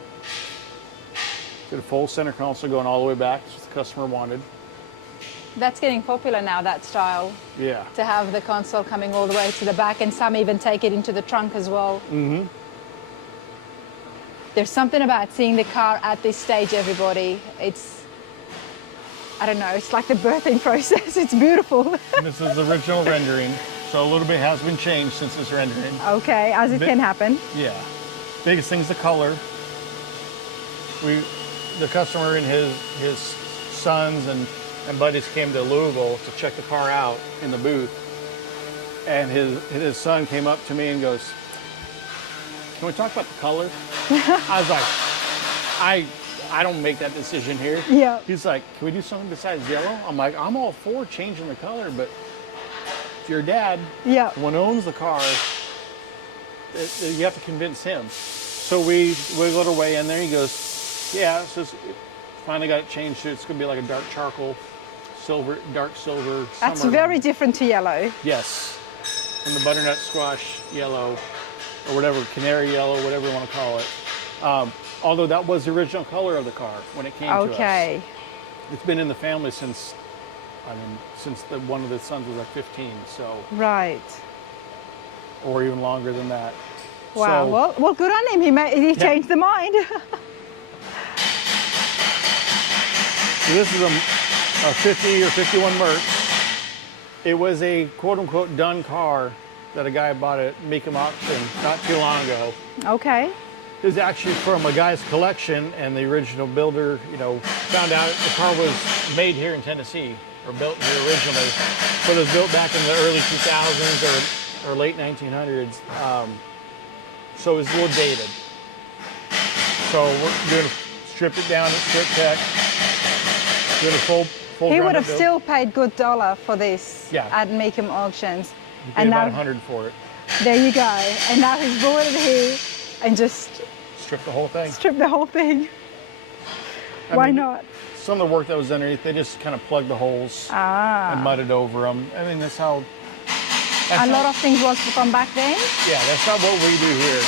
Got a full center console going all the way back. That's what the customer wanted. That's getting popular now, that style. Yeah. To have the console coming all the way to the back, and some even take it into the trunk as well. Mm-hmm. There's something about seeing the car at this stage, everybody. I don't know, it's like the birthing process. It's beautiful. This is the original rendering, so a little bit has been changed since this rendering. Okay, as it can happen. Yeah. Biggest thing's the color. The customer and his sons and buddies came to Louisville to check the car out in the booth. And his son came up to me and goes, "Can we talk about the color?" I was like, I don't make that decision here. Yeah. He's like, "Can we do something besides yellow?" I'm like, "I'm all for changing the color, but if your dad, Yeah. the one who owns the car, you have to convince him." So we wiggled our way in there. He goes, "Yeah." So finally got it changed to, it's going to be like a dark charcoal, dark silver. That's summer. very different to yellow. Yes. From the butternut squash yellow, or whatever, canary yellow, whatever you want to call it. Although that was the original color of the car when it came to us. Okay. It's been in the family since one of the sons was like 15, so. Right. Or even longer than that. Wow. So, Well, good on him. He changed the mind. So this is a 50 or 51 Merc. It was a quote-unquote done car that a guy bought at Meekum auction not too long ago. Okay. It was actually from a guy's collection, and the original builder, found out the car was made here in Tennessee, or built here originally. So it was built back in the early 2000s or late 1900s. So it was a little dated. So we're doing strip it down at Strip Tech, doing a full He would ground-up have build. still paid good dollar for this Yeah. at Meekum auctions. You paid And about now, 100 for it. there you go. And now he's brought it here and just Strip the whole thing. stripped the whole thing. I Why mean, not? Some of the work that was underneath, they just kind of plugged the holes and mudded over them. I mean, that's how. A lot of things was from back then. Yeah, that's not what we do here.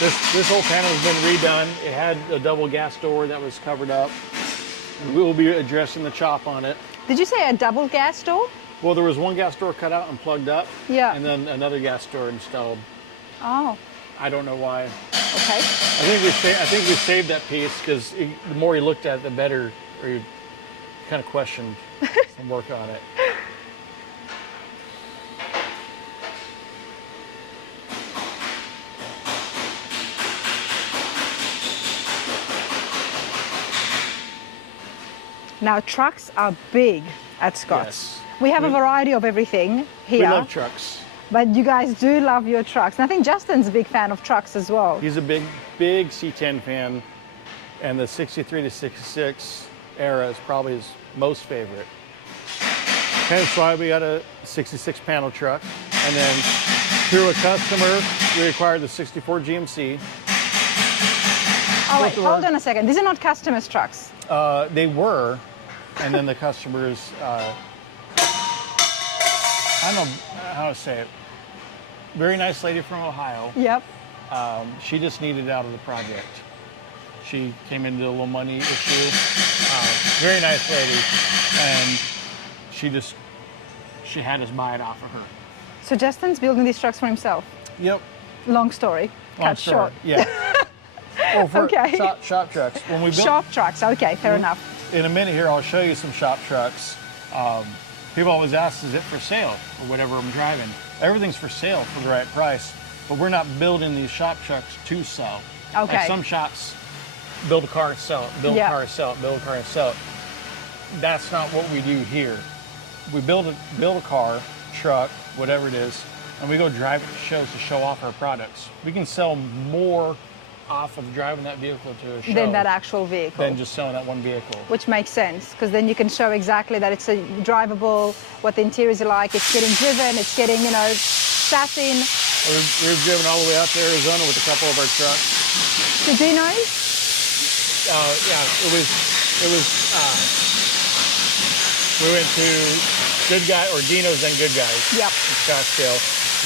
This whole panel has been redone. It had a double gas door that was covered up. We will be addressing the chop on it. Did you say a double gas door? Well, there was one gas door cut out and plugged up. Yeah. And then another gas door installed. Oh, I don't know why. okay. I think we saved that piece because the more you looked at it, the better, or you kind of questioned some work on it. Now trucks are big at Scott's. Yes. We have a variety of everything here. We love trucks. But you guys do love your trucks. And I think Justin's a big fan of trucks as well. He's a big C10 fan, and the 63 to 66 era is probably his most favorite. Hence why we got a 66 panel truck, and then through a customer, we acquired the 64 GMC. Oh wait, hold on a second. These are not customers' trucks. They were, and then the customers, I don't know how to say it. Very nice lady from Ohio. Yep. She just needed out of the project. She came into a little money issue. Very nice lady, and she had us buy it off of her. So Justin's building these trucks for himself. Yep. Long story. Long Cut story. short. Yeah. Oh, for Okay. shop trucks. When we built, Shop trucks. Okay, fair enough. in a minute here, I'll show you some shop trucks. People always ask, is it for sale or whatever I'm driving? Everything's for sale for the right price, but we're not building these shop trucks to sell. Okay. Like some shops build a car and sell it, build Yeah. a car and sell it, build a car and sell it. That's not what we do here. We build a car, truck, whatever it is, and we go drive it to shows to show off our products. We can sell more off of driving that vehicle to a show Than that actual vehicle. than just selling that one vehicle. Which makes sense, because then you can show exactly that it's a drivable, what the interiors are like, it's getting driven, it's getting, sat in. We've driven all the way out to Arizona with a couple of our trucks. To Dino's? Yeah, it was. We went to Good Guy or Dino's and Good Guys. Yep. In Scottsdale.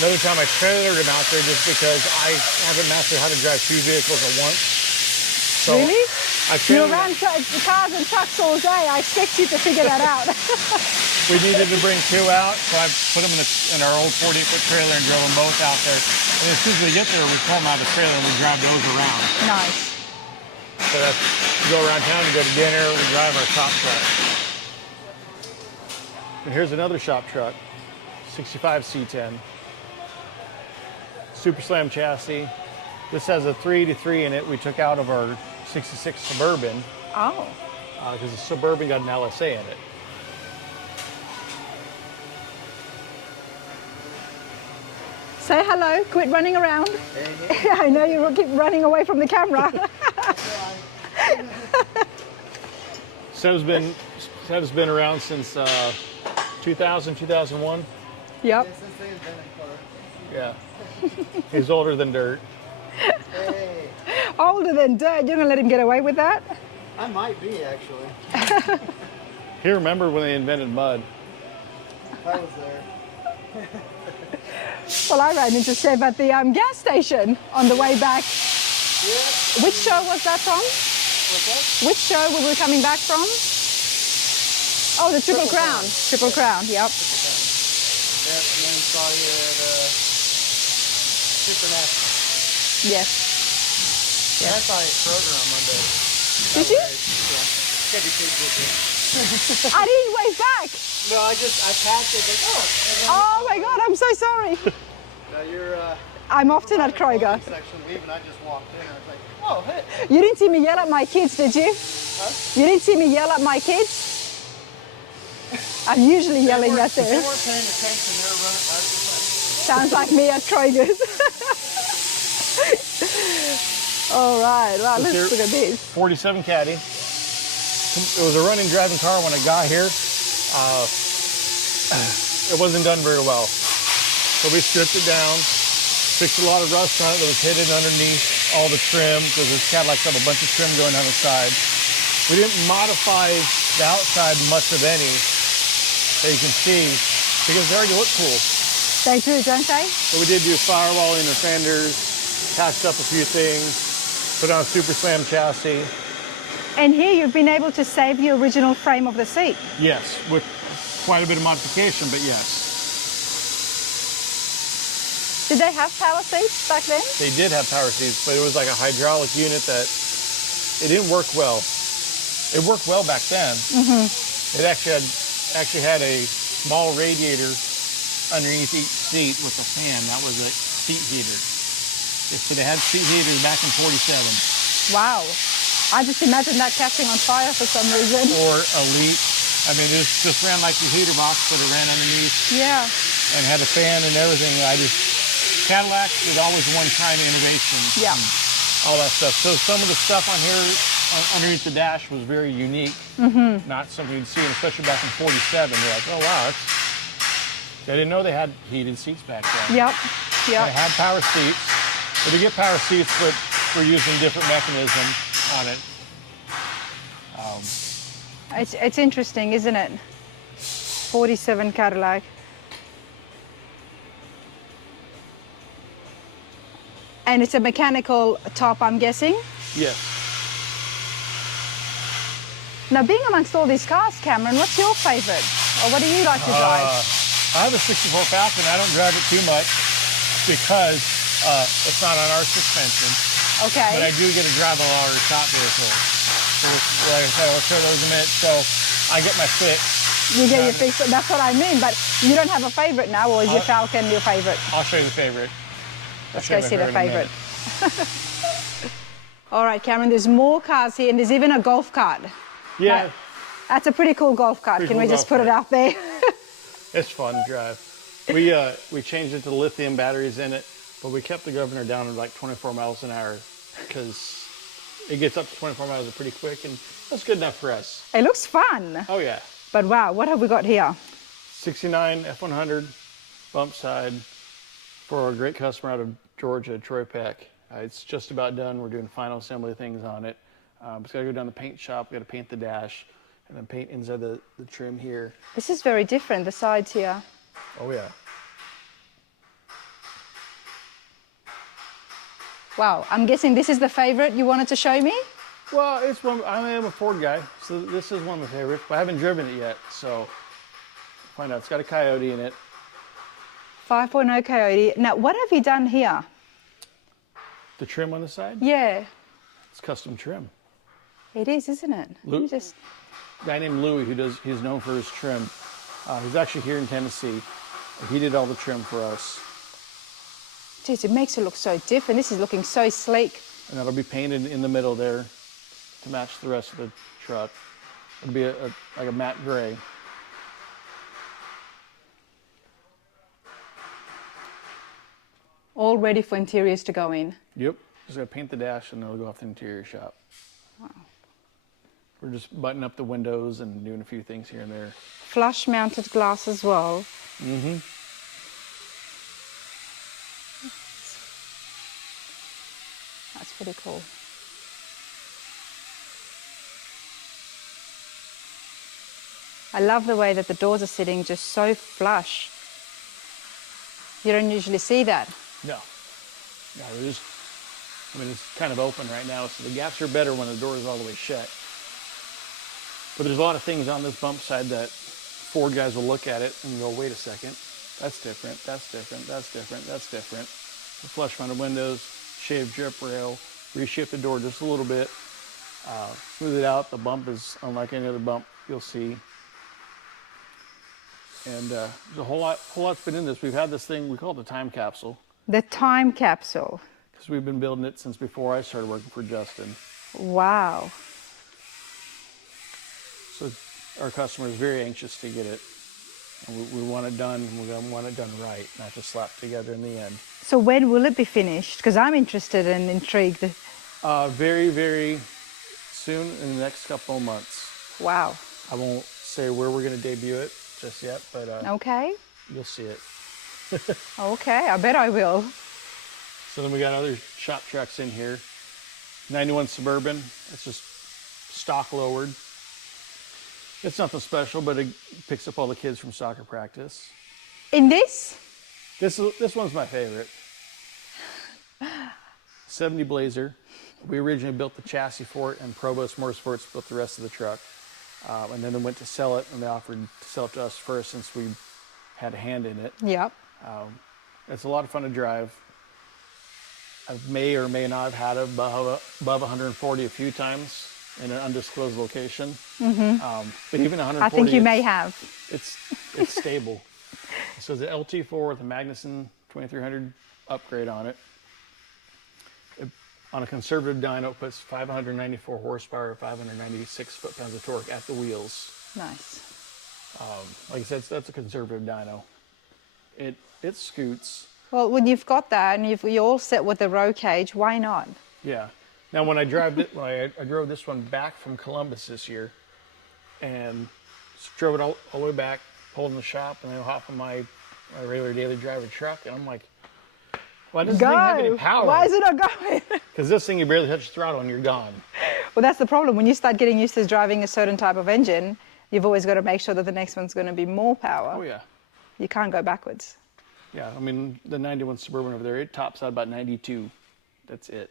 Another time I trailered him out there just because I haven't mastered how to drive two vehicles at once. So Really? I You're trailered. around cars and trucks all day. I expect you to figure that out. We needed to bring two out, so I put them in our old 48-foot trailer and drove them both out there. And as soon as we get there, we pull them out of the trailer and we drive those around. Nice. So that's, we go around town, we go to dinner, we drive our shop truck. And here's another shop truck, 65 C10. Super Slam chassis. This has a 3-3 in it we took out of our 66 Suburban Oh. because the Suburban got an LSA in it. Say hello. Quit running around. I know you keep running away from the camera. Seb's been around since 2000, 2001. Yep. Yeah. He's older than dirt. Hey, Older than dirt. You're going to let him get away with that? I might be actually. He remembered when they invented mud. I was there. Well, I ran into Seb at the gas station on the way back. Yeah. Which show was that from? What's that? Which show were we coming back from? Oh, the Triple Crown. Triple Crown, yep. Yeah, and then saw you at Supernatural. Yes. Yeah. I saw you at Kroger on Monday. Did you? Yeah. at the kids with it. I didn't wave back. No, I passed it, like, oh. And then, Oh my God, I'm so sorry. now you're, I'm often at Kroger. section leaving, I just walked in, I was like, oh, hey. You didn't see me yell at my kids, did you? Huh? You didn't see me yell at my kids? I'm usually yelling at They them. weren't paying attention, they were running, I was just Sounds like me at Kroger's. All right, wow, let's look at this. 47 Caddy. It was a running driving car when I got here. It wasn't done very well. So we stripped it down, fixed a lot of rust on it that was hidden underneath all the trim, because this Cadillac's have a bunch of trim going on the side. We didn't modify the outside much of any, that you can see, because they already look cool. They do, don't they? So we did do firewall inner fenders, patched up a few things, put on a Super Slam chassis. And here you've been able to save the original frame of the seat. Yes, with quite a bit of modification, but yes. Did they have power seats back then? They did have power seats, but it was like a hydraulic unit that it didn't work well. It worked well back then. It actually had a small radiator underneath each seat with a fan. That was a seat heater. So they had seat heaters back in 47. Wow. I just imagine that catching on fire for some reason. Or a leak. I mean, it just ran like the heater box, but it ran underneath Yeah. and had a fan and everything. Cadillac was always one trying innovations. Yeah. And all that stuff. So some of the stuff on here underneath the dash was very unique. Not something you'd see, and especially back in 47. You're like, oh wow, I didn't know they had heated seats back then. Yep. They Yep. had power seats. But you get power seats, but we're using different mechanism on it. It's interesting, isn't it? 47 Cadillac. And it's a mechanical top, I'm guessing. Yes. Now, being amongst all these cars, Cameron, what's your favorite? Or what do you like to drive? I have a 64 Falcon. I don't drive it too much because it's not on our suspension. Okay. But I do get to drive a lot of the top vehicles. So, like I said, I'll show those in a minute. So I get my fix. You get your fix. That's what I mean. But you don't have a favorite now, or is your Falcon your favorite? I'll show you the favorite. Let's go see the favorite. All right, Cameron, there's more cars here, and there's even a golf cart. Yeah, Right. That's a pretty cool golf cart. Pretty Can cool we just golf put it cart. out there? it's fun to drive. We changed it to lithium batteries in it, but we kept the governor down at like 24 miles an hour because it gets up to 24 miles pretty quick, and that's good enough for us. It looks fun. Oh yeah. But wow, what have we got here? 69 F100 bump side for a great customer out of Georgia, Troy Peck. It's just about done. We're doing final assembly things on it. It's got to go down to the paint shop. We got to paint the dash and then paint inside the trim here. This is very different, the sides here. Oh yeah. Wow, I'm guessing this is the favorite you wanted to show me? Well, it's one. I am a Ford guy, so this is one of my favorites. But I haven't driven it yet, so find out. It's got a Coyote in it. 5.0 Coyote. Now, what have you done here? The trim on the side. Yeah, It's custom trim. it is, isn't it? Let me just... A guy named Louie he's known for his trim. He's actually here in Tennessee. He did all the trim for us. Jeez, it makes it look so different. This is looking so sleek. And that'll be painted in the middle there to match the rest of the truck. It'll be like a matte gray. All ready for interiors to go in. Yep. Just gotta paint the dash and it'll go off the interior shop. Wow. We're just buttoning up the windows and doing a few things here and there. Flush mounted glass as well. Mm-hmm. That's pretty cool. I love the way that the doors are sitting just so flush. You don't usually see that. No. No, it's kind of open right now, so the gaps are better when the door is all the way shut. But there's a lot of things on this bump side that Ford guys will look at it and go, wait a second, that's different, that's different, that's different, that's different. The flush mounted windows, shaved drip rail, reshape the door just a little bit. Smooth it out. The bump is unlike any other bump you'll see. And there's a whole lot's been in this. We've had this thing, we call it the time capsule, The time capsule. because we've been building it since before I started working for Justin. Wow. So our customer is very anxious to get it. And we want it done, we want it done right, not just slapped together in the end. So when will it be finished? Because I'm interested and intrigued. Very, very soon, in the next couple of months. Wow. I won't say where we're going to debut it just yet, but Okay. you'll see it. Okay, I bet I will. So then we got other shop trucks in here. 91 Suburban, it's just stock lowered. It's nothing special, but it picks up all the kids from soccer practice. In this? This one's my favorite. 70 Blazer. We originally built the chassis for it, and Provost Motorsports built the rest of the truck. And then they went to sell it, and they offered to sell it to us first since we had a hand in it. Yep. It's a lot of fun to drive. I may or may not have had it above 140 a few times in an undisclosed location. But even 140, I think you may have. It's stable. So the LT4 with a Magnuson 2300 upgrade on it. On a conservative dyno, it puts 594 horsepower, 596 foot-pounds of torque at the wheels. Nice. Like I said, that's a conservative dyno. It scoots. Well, when you've got that and you're all set with the roll cage, why not? Yeah. Now, when I drove I drove this one back from Columbus this year, and drove it all the way back, pulled in the shop, and then hopped in my regular daily driver truck, and I'm like, why doesn't this thing have any power? Why is it not going? Because this thing, you barely touch the throttle and you're gone. Well, that's the problem. When you start getting used to driving a certain type of engine, you've always got to make sure that the next one's going to be more power. Oh, yeah. You can't go backwards. Yeah, I mean, the 91 Suburban over there, it tops out about 92. That's it.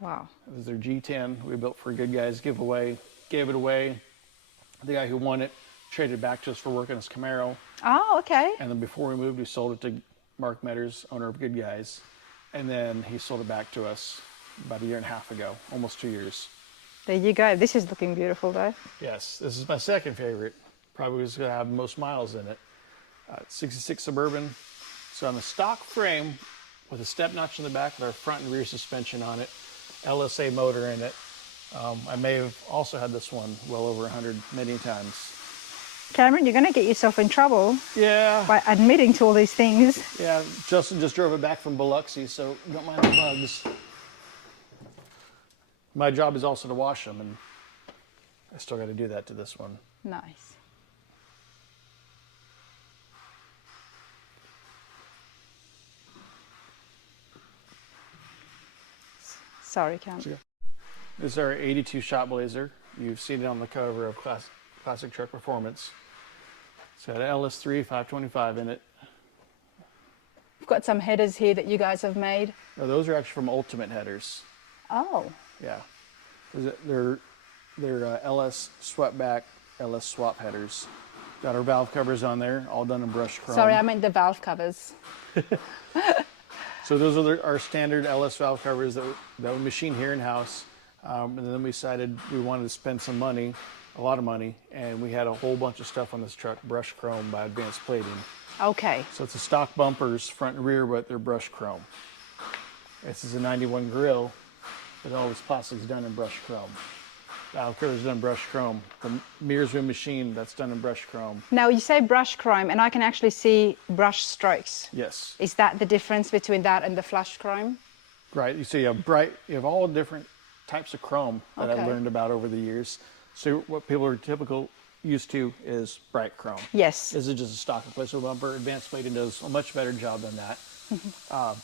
Wow. It was their G10 we built for a Good Guys giveaway. Gave it away. The guy who won it traded it back to us for working his Camaro. Oh, okay. And then before we moved, we sold it to Mark Metters, owner of Good Guys. And then he sold it back to us about a year and a half ago, almost 2 years. There you go. This is looking beautiful, though. Yes, this is my second favorite. Probably was going to have the most miles in it. 66 Suburban. So on the stock frame with a step notch in the back with our front and rear suspension on it, LSA motor in it. I may have also had this one well over 100 many times. Cameron, you're going to get yourself in trouble Yeah. by admitting to all these things. Yeah, Justin just drove it back from Biloxi, so don't mind the bugs. My job is also to wash them, and I still got to do that to this one. Nice. Sorry, Cameron. This is our 82 Shot Blazer. You've seen it on the cover of Classic Truck Performance. It's got an LS3 525 in it. We've got some headers here that you guys have made. Now, those are actually from Ultimate headers. Oh. Yeah. They're LS swept-back, LS swap headers. Got our valve covers on there, all done in brushed chrome. Sorry, I meant the valve covers. So those are our standard LS valve covers that we machine here in-house. And then we decided we wanted to spend some money, a lot of money, and we had a whole bunch of stuff on this truck brushed chrome by Advanced Plating. Okay. So it's a stock bumpers, front and rear, but they're brushed chrome. This is a 91 grill, but all this plastic's done in brushed chrome. Valve cover's done brushed chrome. The mirrors we machine, that's done in brushed chrome. Now you say brush chrome, and I can actually see brush strokes. Yes. Is that the difference between that and the flush chrome? Right. You see, you have all different types of chrome that I've learned about over the years. So what people are used to is bright chrome. Yes. This is just a stock replacement bumper. Advanced Plating does a much better job than that.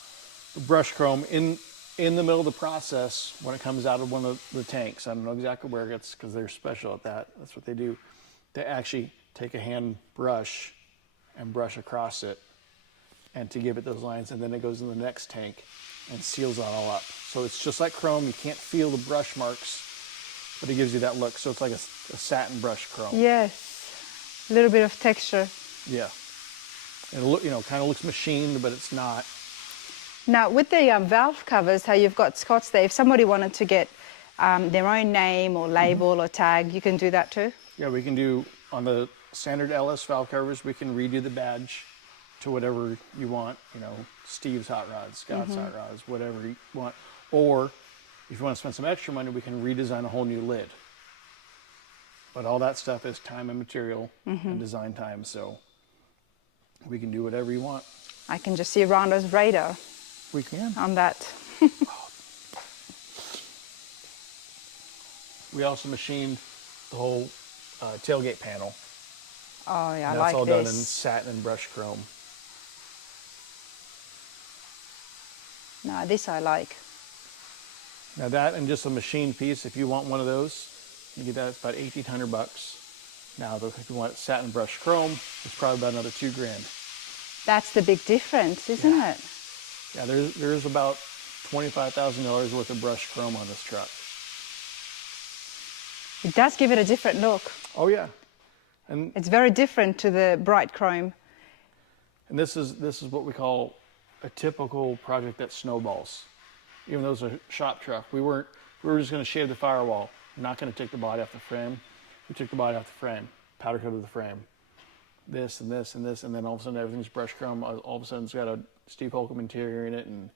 Brush chrome in the middle of the process when it comes out of one of the tanks. I don't know exactly where it gets because they're special at that. That's what they do. They actually take a hand brush and brush across it and to give it those lines, and then it goes in the next tank and seals that all up. So it's just like chrome. You can't feel the brush marks, but it gives you that look. So it's like a satin brush chrome. Yes. A little bit of texture. Yeah. And it kind of looks machined, but it's not. Now, with the valve covers, how you've got Scots there, if somebody wanted to get their own name or label or tag, you can do that too? Yeah, we can do, on the standard LS valve covers, we can redo the badge to whatever you want, you know, Steve's Hot Rods, Scott's Hot Rods, whatever you want. Or if you want to spend some extra money, we can redesign a whole new lid. But all that stuff is time and material and design time, so we can do whatever you want. I can just see Rondo's radar We can. on that. We also machined the whole tailgate panel. Oh yeah, I And like that's all done in this. satin and brushed chrome. No, this I like. Now that and just a machined piece, if you want one of those, you get that, it's about 1,800 bucks. Now, if you want satin brushed chrome, it's probably about another $2,000. That's the big difference, isn't it? Yeah, there's about $25,000 worth of brushed chrome on this truck. It does give it a different look. Oh yeah, and It's very different to the bright chrome. this is what we call a typical project that snowballs. Even though it's a shop truck, we were just going to shave the firewall, not going to take the body off the frame. We took the body off the frame, powder coated the frame, this and this and this, and then all of a sudden everything's brushed chrome. All of a sudden it's got a Steve Holcomb interior in it and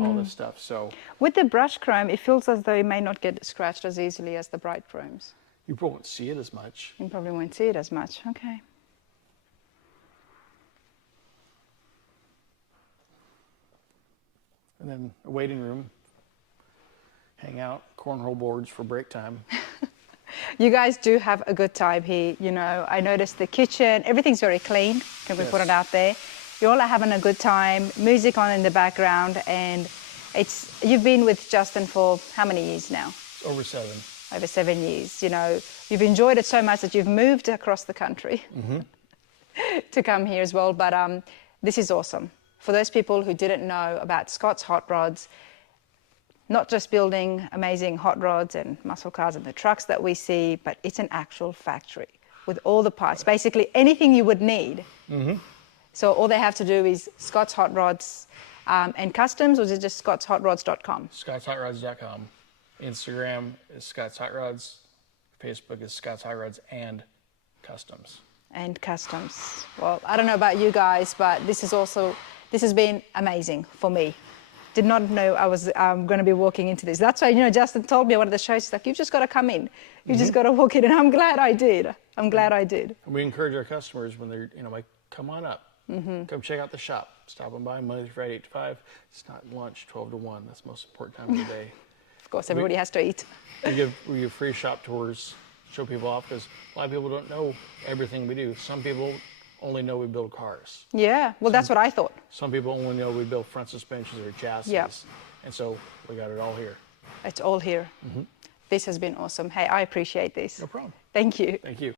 all this stuff. So With the brush chrome, it feels as though it may not get scratched as easily as the bright chromes. you probably won't see it as much. You probably won't see it as much. Okay. And then a waiting room, hang out, cornhole boards for break time. You guys do have a good time here. You know, I noticed the kitchen, everything's very clean. Can we put it out there? You all are having a good time, music on in the background, and you've been with Justin for how many years now? Over 7. Over 7 years. You know, you've enjoyed it so much that you've moved across the country to come here as well. But this is awesome. For those people who didn't know about Scott's Hot Rods, not just building amazing hot rods and muscle cars and the trucks that we see, but it's an actual factory with all the parts, basically anything you would need. So all they have to do is Scott's Hot Rods and Customs, or is it just scottshotrods.com? ScottsHotRods.com. Instagram is Scott's Hot Rods. Facebook is Scott's Hot Rods and Customs. And Customs. Well, I don't know about you guys, but this has been amazing for me. Did not know I was going to be walking into this. That's why, you know, Justin told me at one of the shows, he's like, you've just got to come in. You just got to walk in, and I'm glad I did. I'm glad I did. And we encourage our customers when they're, you know, like, come on up. Come check out the shop. Stop on by Monday through Friday, 8 to 5. It's not lunch, 12 to 1. That's the most important time of the day. Of course, everybody has to eat. We give free shop tours, show people off, because a lot of people don't know everything we do. Some people only know we build cars. Yeah, well, that's what I thought. Some people only know we build front suspensions or chassis. Yep. And so we got it all here. It's all here. This has been awesome. Hey, I appreciate this. No problem. Thank you. Thank you.